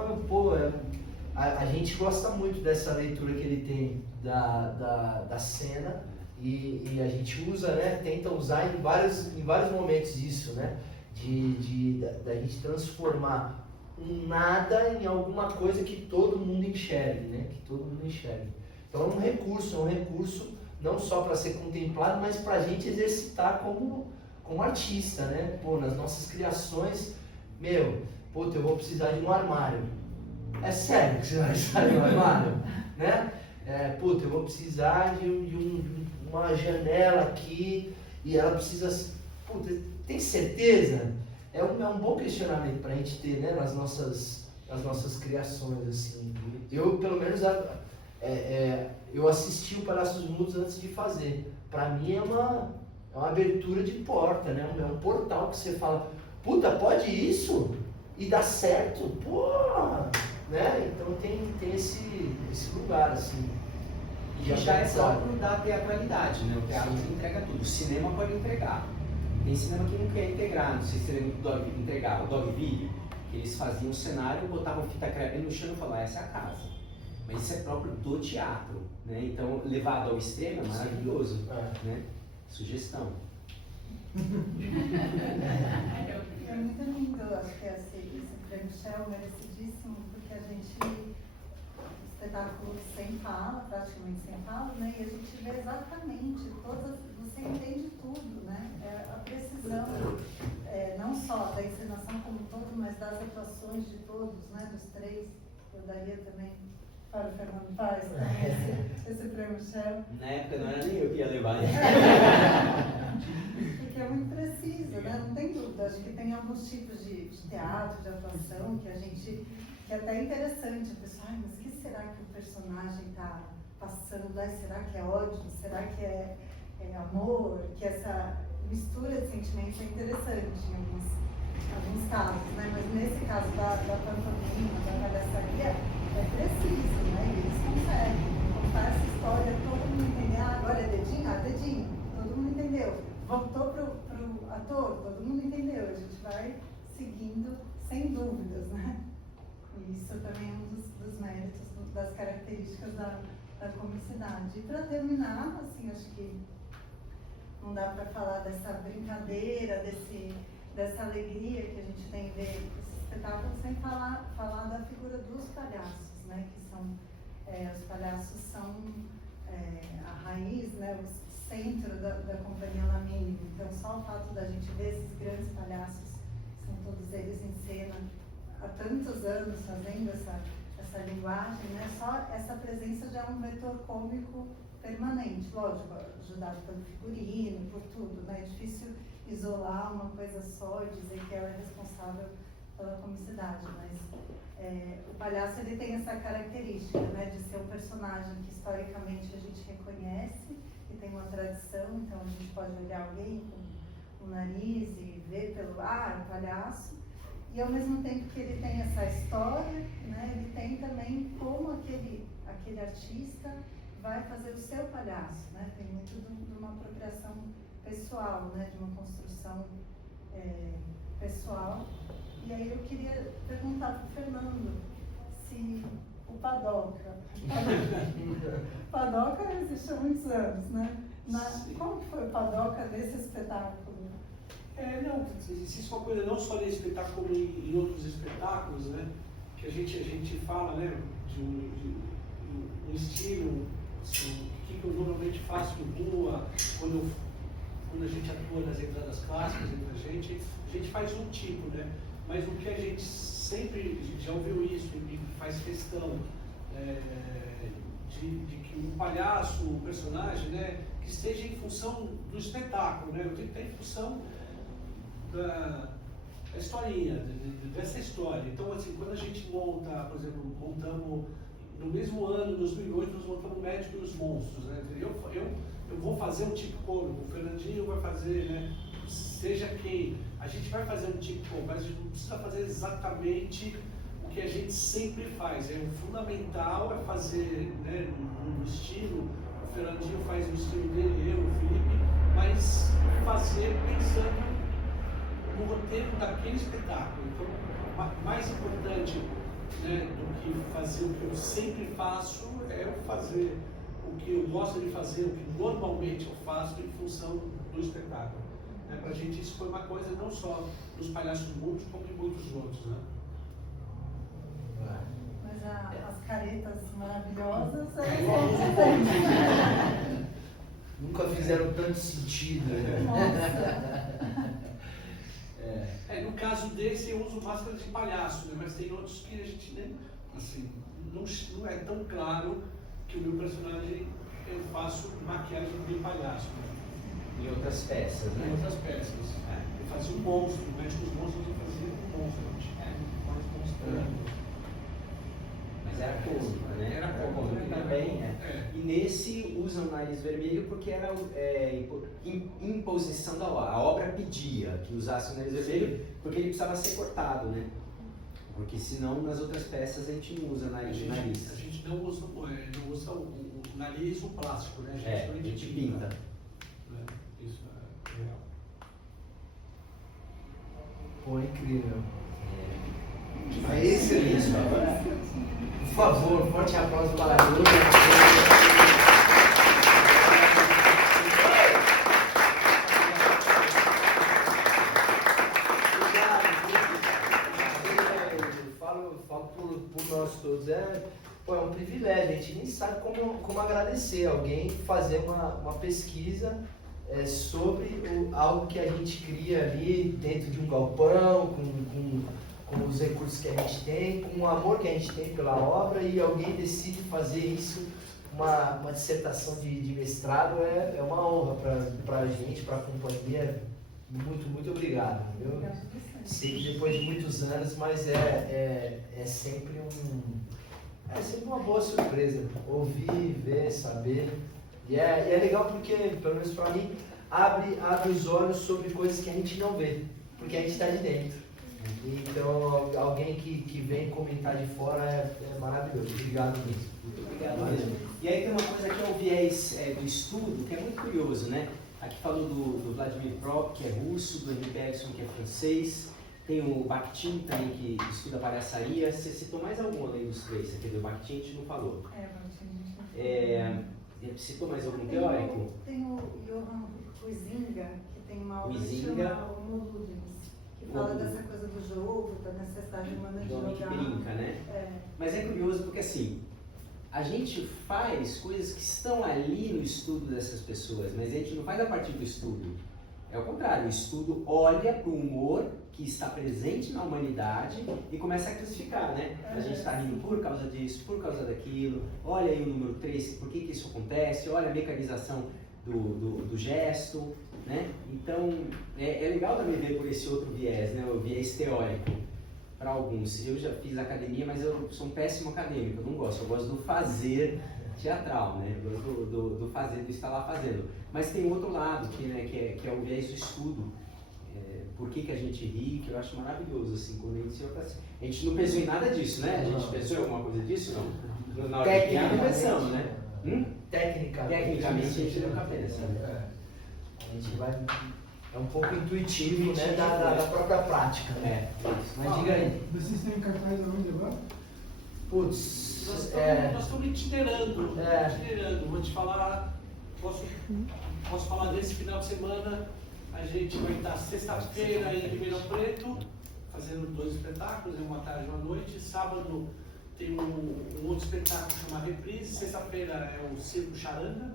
a gente gosta muito dessa leitura que ele tem da cena e a gente usa, né? Tenta usar em vários momentos isso, né? Da gente transformar um nada em alguma coisa que todo mundo enxergue, né? Que todo mundo enxergue. Então é um recurso não só para ser contemplado, mas para a gente exercitar como artista, né? Nas nossas criações, eu vou precisar de um armário. É sério que você vai precisar de um armário? Né? Eu vou precisar de uma janela aqui e ela precisa... tem certeza? É um bom questionamento para a gente ter, né? Nas nossas criações, assim. Eu, pelo menos, eu assisti o Palhaços Mudos antes de fazer. Para mim é uma abertura de porta, né? É um portal que você fala, pode isso? E dá certo? Né? Então tem esse lugar, assim. E já é próprio da teatralidade, né? O teatro entrega tudo. O cinema pode entregar. Tem cinema que não quer integrar, não sei se você lembra do o Dogville, que eles faziam um cenário, botavam fita crepe no chão e falavam, essa é a casa. Mas isso é próprio do teatro, né? Então, levado ao extremo é maravilhoso, né? Sugestão. É muito lindo, acho que esse prêmio Shell merecidíssimo, porque a gente, espetáculo sem fala, praticamente sem fala, né? E a gente vê exatamente você entende tudo, né? A precisão, não só da encenação como um todo, mas das atuações de todos, né? Dos três, eu daria também para o Fernando Paes, esse prêmio Shell. Na época não era nem eu que ia levar. Porque é muito preciso, né? Não tem dúvida. Acho que tem alguns tipos de teatro, de atuação, que é até interessante. A pessoa, mas o que será que o personagem está passando? Será que é ódio? Será que é amor? Que essa mistura de sentimentos é interessante em alguns casos, né? Mas nesse caso da pantomima, da palhaçaria, é preciso, né? E eles conseguem contar essa história, todo mundo entender, agora é dedinho? Dedinho, todo mundo entendeu. Voltou pro ator, todo mundo entendeu. A gente vai seguindo sem dúvidas, né? E isso também é um dos méritos, das características da comicidade. E para terminar, assim, acho que não dá para falar dessa brincadeira, dessa alegria que a gente tem em ver esse espetáculo sem falar da figura dos palhaços, né? Que são, os palhaços são a raiz, né? O centro da companhia Lamine. Então, só o fato da gente ver esses grandes palhaços, são todos eles em cena há tantos anos fazendo essa linguagem, né? Só essa presença já é um vetor cômico permanente. Lógico, ajudado pelo figurino, por tudo, né? É difícil isolar uma coisa só e dizer que ela é responsável pela comicidade, mas o palhaço ele tem essa característica, né, de ser um personagem que historicamente a gente reconhece e tem uma tradição, então a gente pode olhar alguém com o nariz e ver pelo é palhaço, e ao mesmo tempo que ele tem essa história, né, ele tem também como aquele artista vai fazer o seu palhaço, né, tem muito de uma apropriação pessoal, né, de uma construção pessoal. E aí eu queria perguntar para o Fernando se o Padoca existe há muitos anos, né? Como que foi o Padoca nesse espetáculo? Não, existe uma coisa não só nesse espetáculo, como em outros espetáculos, né? Que a gente fala, né? De um estilo, assim, o que eu normalmente faço em rua, quando a gente atua nas entradas clássicas entre a gente faz um tipo, né? Mas o que a gente sempre já ouviu isso e faz questão de que um palhaço, um personagem, né, que esteja em função do espetáculo, né? Eu tenho que estar em função da historinha, dessa história. Então, assim, quando a gente monta, por exemplo, montamos no mesmo ano, em 2008, nós montamos o Médico e os Monstros, né? Eu vou fazer um tipo cômico, o Fernandinho vai fazer, né? Seja quem, a gente vai fazer um tipo cômico, mas a gente não precisa fazer exatamente o que a gente sempre faz. O fundamental é fazer, né, no estilo, o Fernandinho faz no estilo dele, eu, o Felipe, mas fazer pensando no roteiro daquele espetáculo. Então, mais importante, né, do que fazer o que eu sempre faço é eu fazer o que eu gosto de fazer, o que normalmente eu faço em função do espetáculo. Para a gente isso foi uma coisa não só dos Palhaços Mudos, como de muitos outros, né? Mas as caretas maravilhosas Nunca fizeram tanto sentido, né? No caso desse eu uso máscara de palhaço, né? Mas tem outros que a gente nem, assim, não é tão claro que o meu personagem eu faço maquiagem de palhaço, né? Em outras peças, né? Em outras peças. Eu fazia um monstro, o Médico dos Monstros eu fazia um monstro, não tinha mais monstro. Mas era cômico, né? Era cômico também, né? E nesse usa o nariz vermelho porque era imposição da obra. A obra pedia que usasse o nariz vermelho porque ele precisava ser cortado, né? Porque senão nas outras peças a gente não usa nariz. A gente não usa o nariz, o plástico, né? A gente pinta. Isso é real. Pô, incrível. É excelente. Por favor, um forte aplauso para a Lula. Falo por nós todos. É um privilégio, a gente nem sabe como agradecer alguém fazer uma pesquisa sobre algo que a gente cria ali dentro de um galpão, com os recursos que a gente tem, com o amor que a gente tem pela obra, e alguém decide fazer isso, uma dissertação de mestrado, é uma honra para a gente, para a companhia. Muito, muito obrigado. Sei que depois de muitos anos, mas é sempre uma boa surpresa ouvir, ver, saber. E é legal porque, pelo menos para mim, abre os olhos sobre coisas que a gente não vê, porque a gente está de dentro. Então, alguém que vem comentar de fora é maravilhoso. Obrigado mesmo. Muito obrigado mesmo. E aí tem uma coisa que é o viés do estudo, que é muito curioso, né? Aqui falou do Vladimir Prop, que é russo, do Henri Bergson, que é francês. Tem o Bakhtin também, que estuda palhaçaria. Você citou mais algum além dos três? Você quer dizer, o Bakhtin a gente não falou. Citou mais algum teórico? Tem o Johann Huizinga, que tem uma obra que chama O Moludimus, que fala dessa coisa do jogo, da necessidade humana de jogar. Que brinca, né? Mas é curioso porque assim, a gente faz coisas que estão ali no estudo dessas pessoas, mas a gente não faz a partir do estudo. É o contrário, o estudo olha para o humor que está presente na humanidade e começa a classificar, né? A gente está rindo por causa disso, por causa daquilo, olha aí o número 3, por que isso acontece, olha a mecanização do gesto, né? Então, é legal também ver por esse outro viés, né? O viés teórico, para alguns. Eu já fiz academia, mas eu sou um péssimo acadêmico, eu não gosto, eu gosto do fazer teatral, né? Eu gosto do fazer, do estar lá fazendo. Mas tem outro lado, que é o viés do estudo. Por que a gente ri, que eu acho maravilhoso, assim, quando a gente não pensou em nada disso, né? A gente pensou em alguma coisa disso, não? Na hora de criar, não pensamos, né? Tecnicamente a gente nunca pensa. A gente vai... É um pouco intuitivo, né, da própria prática, né? Mas diga aí. Vocês estão em cartaz aonde agora? Putz, Nós estamos itinerando. Vou te falar, posso falar desse final de semana. A gente vai estar sexta-feira em Ribeirão Preto, fazendo 2 espetáculos, uma tarde e uma noite. Sábado tem um outro espetáculo que chama Reprise. Sexta-feira é o Circo Charanga.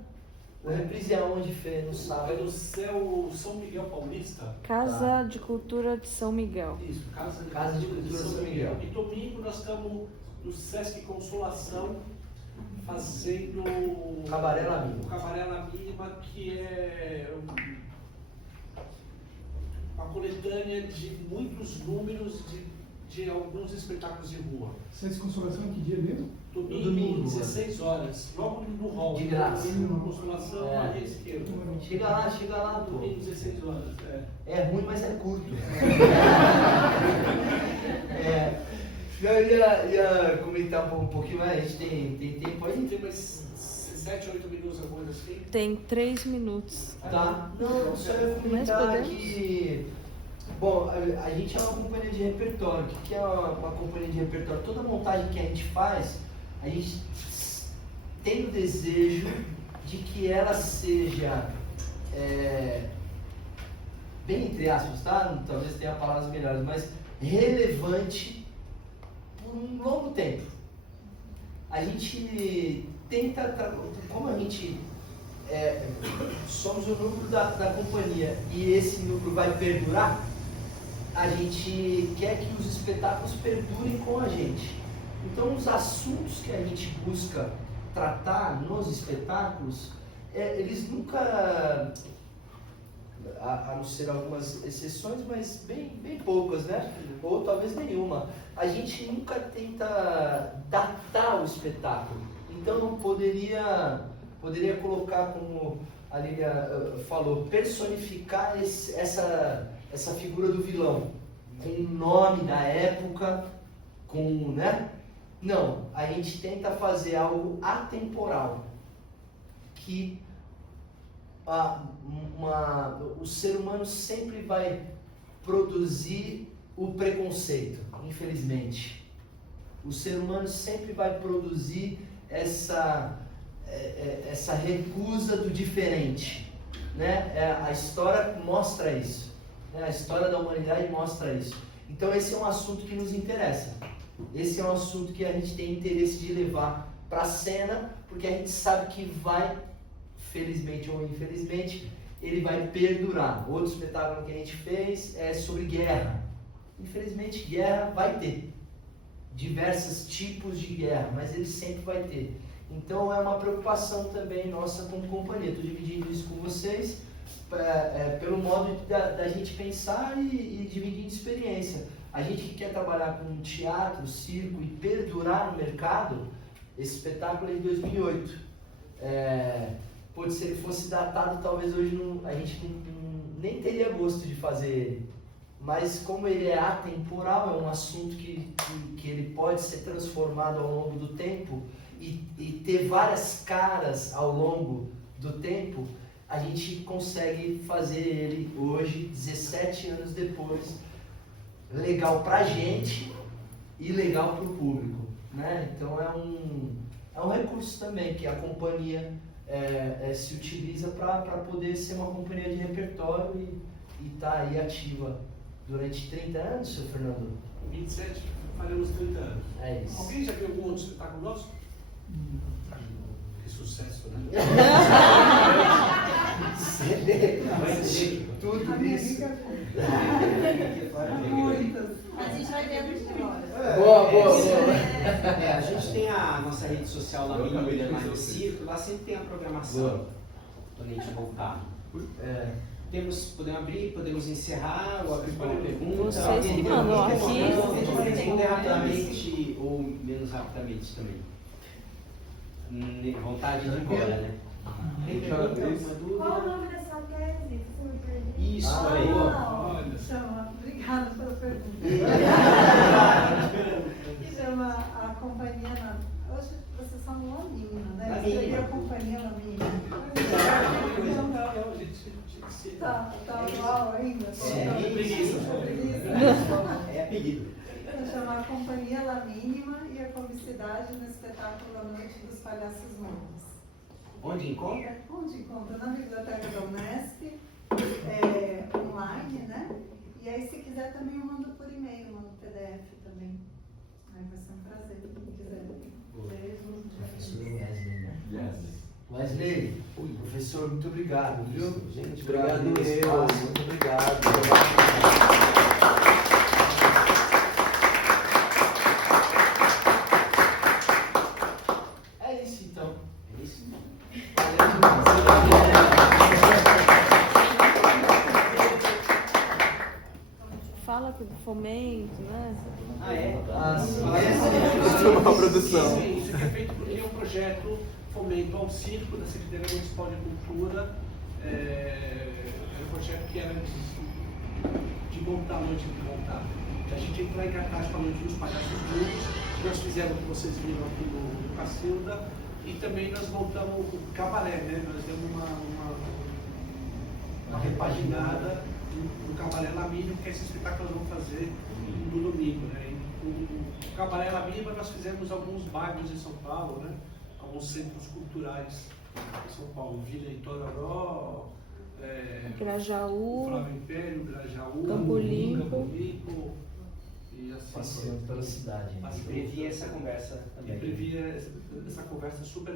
O Reprise é onde, Fê? No sábado? É no céu São Miguel Paulista. Casa de Cultura de São Miguel. Isso, Casa de Cultura de São Miguel. E domingo nós estamos no Sesc Consolação fazendo Cabaré La Mínima. O Cabaré La Mínima, que é uma coletânea de muitos números de alguns espetáculos de rua. Sesc Consolação, que dia mesmo? Domingo, 16 horas, logo no hall. De graça. Consolação, à esquerda. Chega lá, pô. Domingo, 16 horas. É ruim, mas é curto. Eu ia comentar um pouquinho mais, a gente tem tempo aí? Tem mais 7, 8 minutos, alguma coisa assim? Tem 3 minutos. Tá. Não, só ia comentar que... Bom, a gente é uma companhia de repertório. O que é uma companhia de repertório? Toda montagem que a gente faz, a gente tem o desejo de que ela seja, bem entre aspas, tá? Talvez tenha palavras melhores, mas relevante por um longo tempo. A gente tenta, como a gente somos o núcleo da companhia e esse núcleo vai perdurar, a gente quer que os espetáculos perdurem com a gente. Então, os assuntos que a gente busca tratar nos espetáculos, eles nunca, a não ser algumas exceções, mas bem poucas, né? Ou talvez nenhuma. A gente nunca tenta datar o espetáculo. Então, poderia colocar, como a Lília falou, personificar essa figura do vilão, com o nome da época, né? Não, a gente tenta fazer algo atemporal, que o ser humano sempre vai produzir o preconceito, infelizmente. O ser humano sempre vai produzir essa recusa do diferente, né? A história mostra isso, né? A história da humanidade mostra isso. Então esse é um assunto que nos interessa, esse é um assunto que a gente tem interesse de levar para a cena, porque a gente sabe que vai, felizmente ou infelizmente, ele vai perdurar. Outro espetáculo que a gente fez é sobre guerra. Infelizmente, guerra vai ter, diversos tipos de guerra, mas ele sempre vai ter. Então é uma preocupação também nossa como companhia. Estou dividindo isso com vocês pelo modo da gente pensar e dividindo experiência. A gente que quer trabalhar com teatro, circo e perdurar no mercado, esse espetáculo é de 2008. Se ele fosse datado, talvez hoje a gente nem teria gosto de fazer ele. Mas como ele é atemporal, é um assunto que ele pode ser transformado ao longo do tempo, e ter várias caras ao longo do tempo, a gente consegue fazer ele hoje, 17 anos depois, legal pra gente e legal pro público, né? Então é um recurso também que a companhia se utiliza para poder ser uma companhia de repertório e tá aí ativa durante 30 anos, seu Fernando? 27, faremos 30 anos. É isso. Alguém já viu algum outro espetáculo nosso? Que sucesso, né? Tudo Muitas. A gente vai ver no história. Boa. A gente tem a nossa rede social lá no Mais de Circo, lá sempre tem a programação. Quando a gente voltar. Podemos abrir, podemos encerrar, ou abrir para uma pergunta. Vocês que mandam aqui. Responder rapidamente ou menos rapidamente também. Vontade de ir embora, né? Tem pergunta, alguma dúvida? Qual o nome da sua tese? Você me perguntou. Isso aí. Chama, obrigada pela pergunta. Chama a companhia. Hoje vocês são La Mínima, né? La Eu escrevi Mínima. a companhia La Mínima. Tá igual ainda? É preguiça. É apelido. Vou chamar a companhia La Mínima e a comicidade no espetáculo A Noite dos Palhaços Mudos. Onde encontra? Onde encontra? Na biblioteca da Unesp, online, né? E aí, se quiser, também eu mando por e-mail, mando PDF também. Aí vai ser um prazer, quem quiser. Beijo. Wesley, professor, muito obrigado, viu? Gente, Obrigado obrigado eu, espaço. muito obrigado. É isso então. É isso? Fala que do fomento, né? Ah, é? Uma produção. Isso aqui é feito porque é um projeto Fomento ao Circo da Secretaria Municipal de Cultura. É um projeto que era de montar a noite de montar. A gente entrou em cartaz com a Noite dos Palhaços Mudos, nós fizemos o que vocês viram aqui no Cacilda, e também nós montamos o cabaré, né? Nós demos uma repaginada no Cabaré La Mínima, que é esse espetáculo que nós vamos fazer no domingo, né? O Cabaré La Mínima nós fizemos alguns bairros em São Paulo, né? Alguns centros culturais em São Paulo, Vila Itororó, Grajaú, Flávio Império, Grajaú, Campo Limpo. Campo Limpo e assim. Passeando pela cidade. E previa essa conversa E também. previa essa conversa super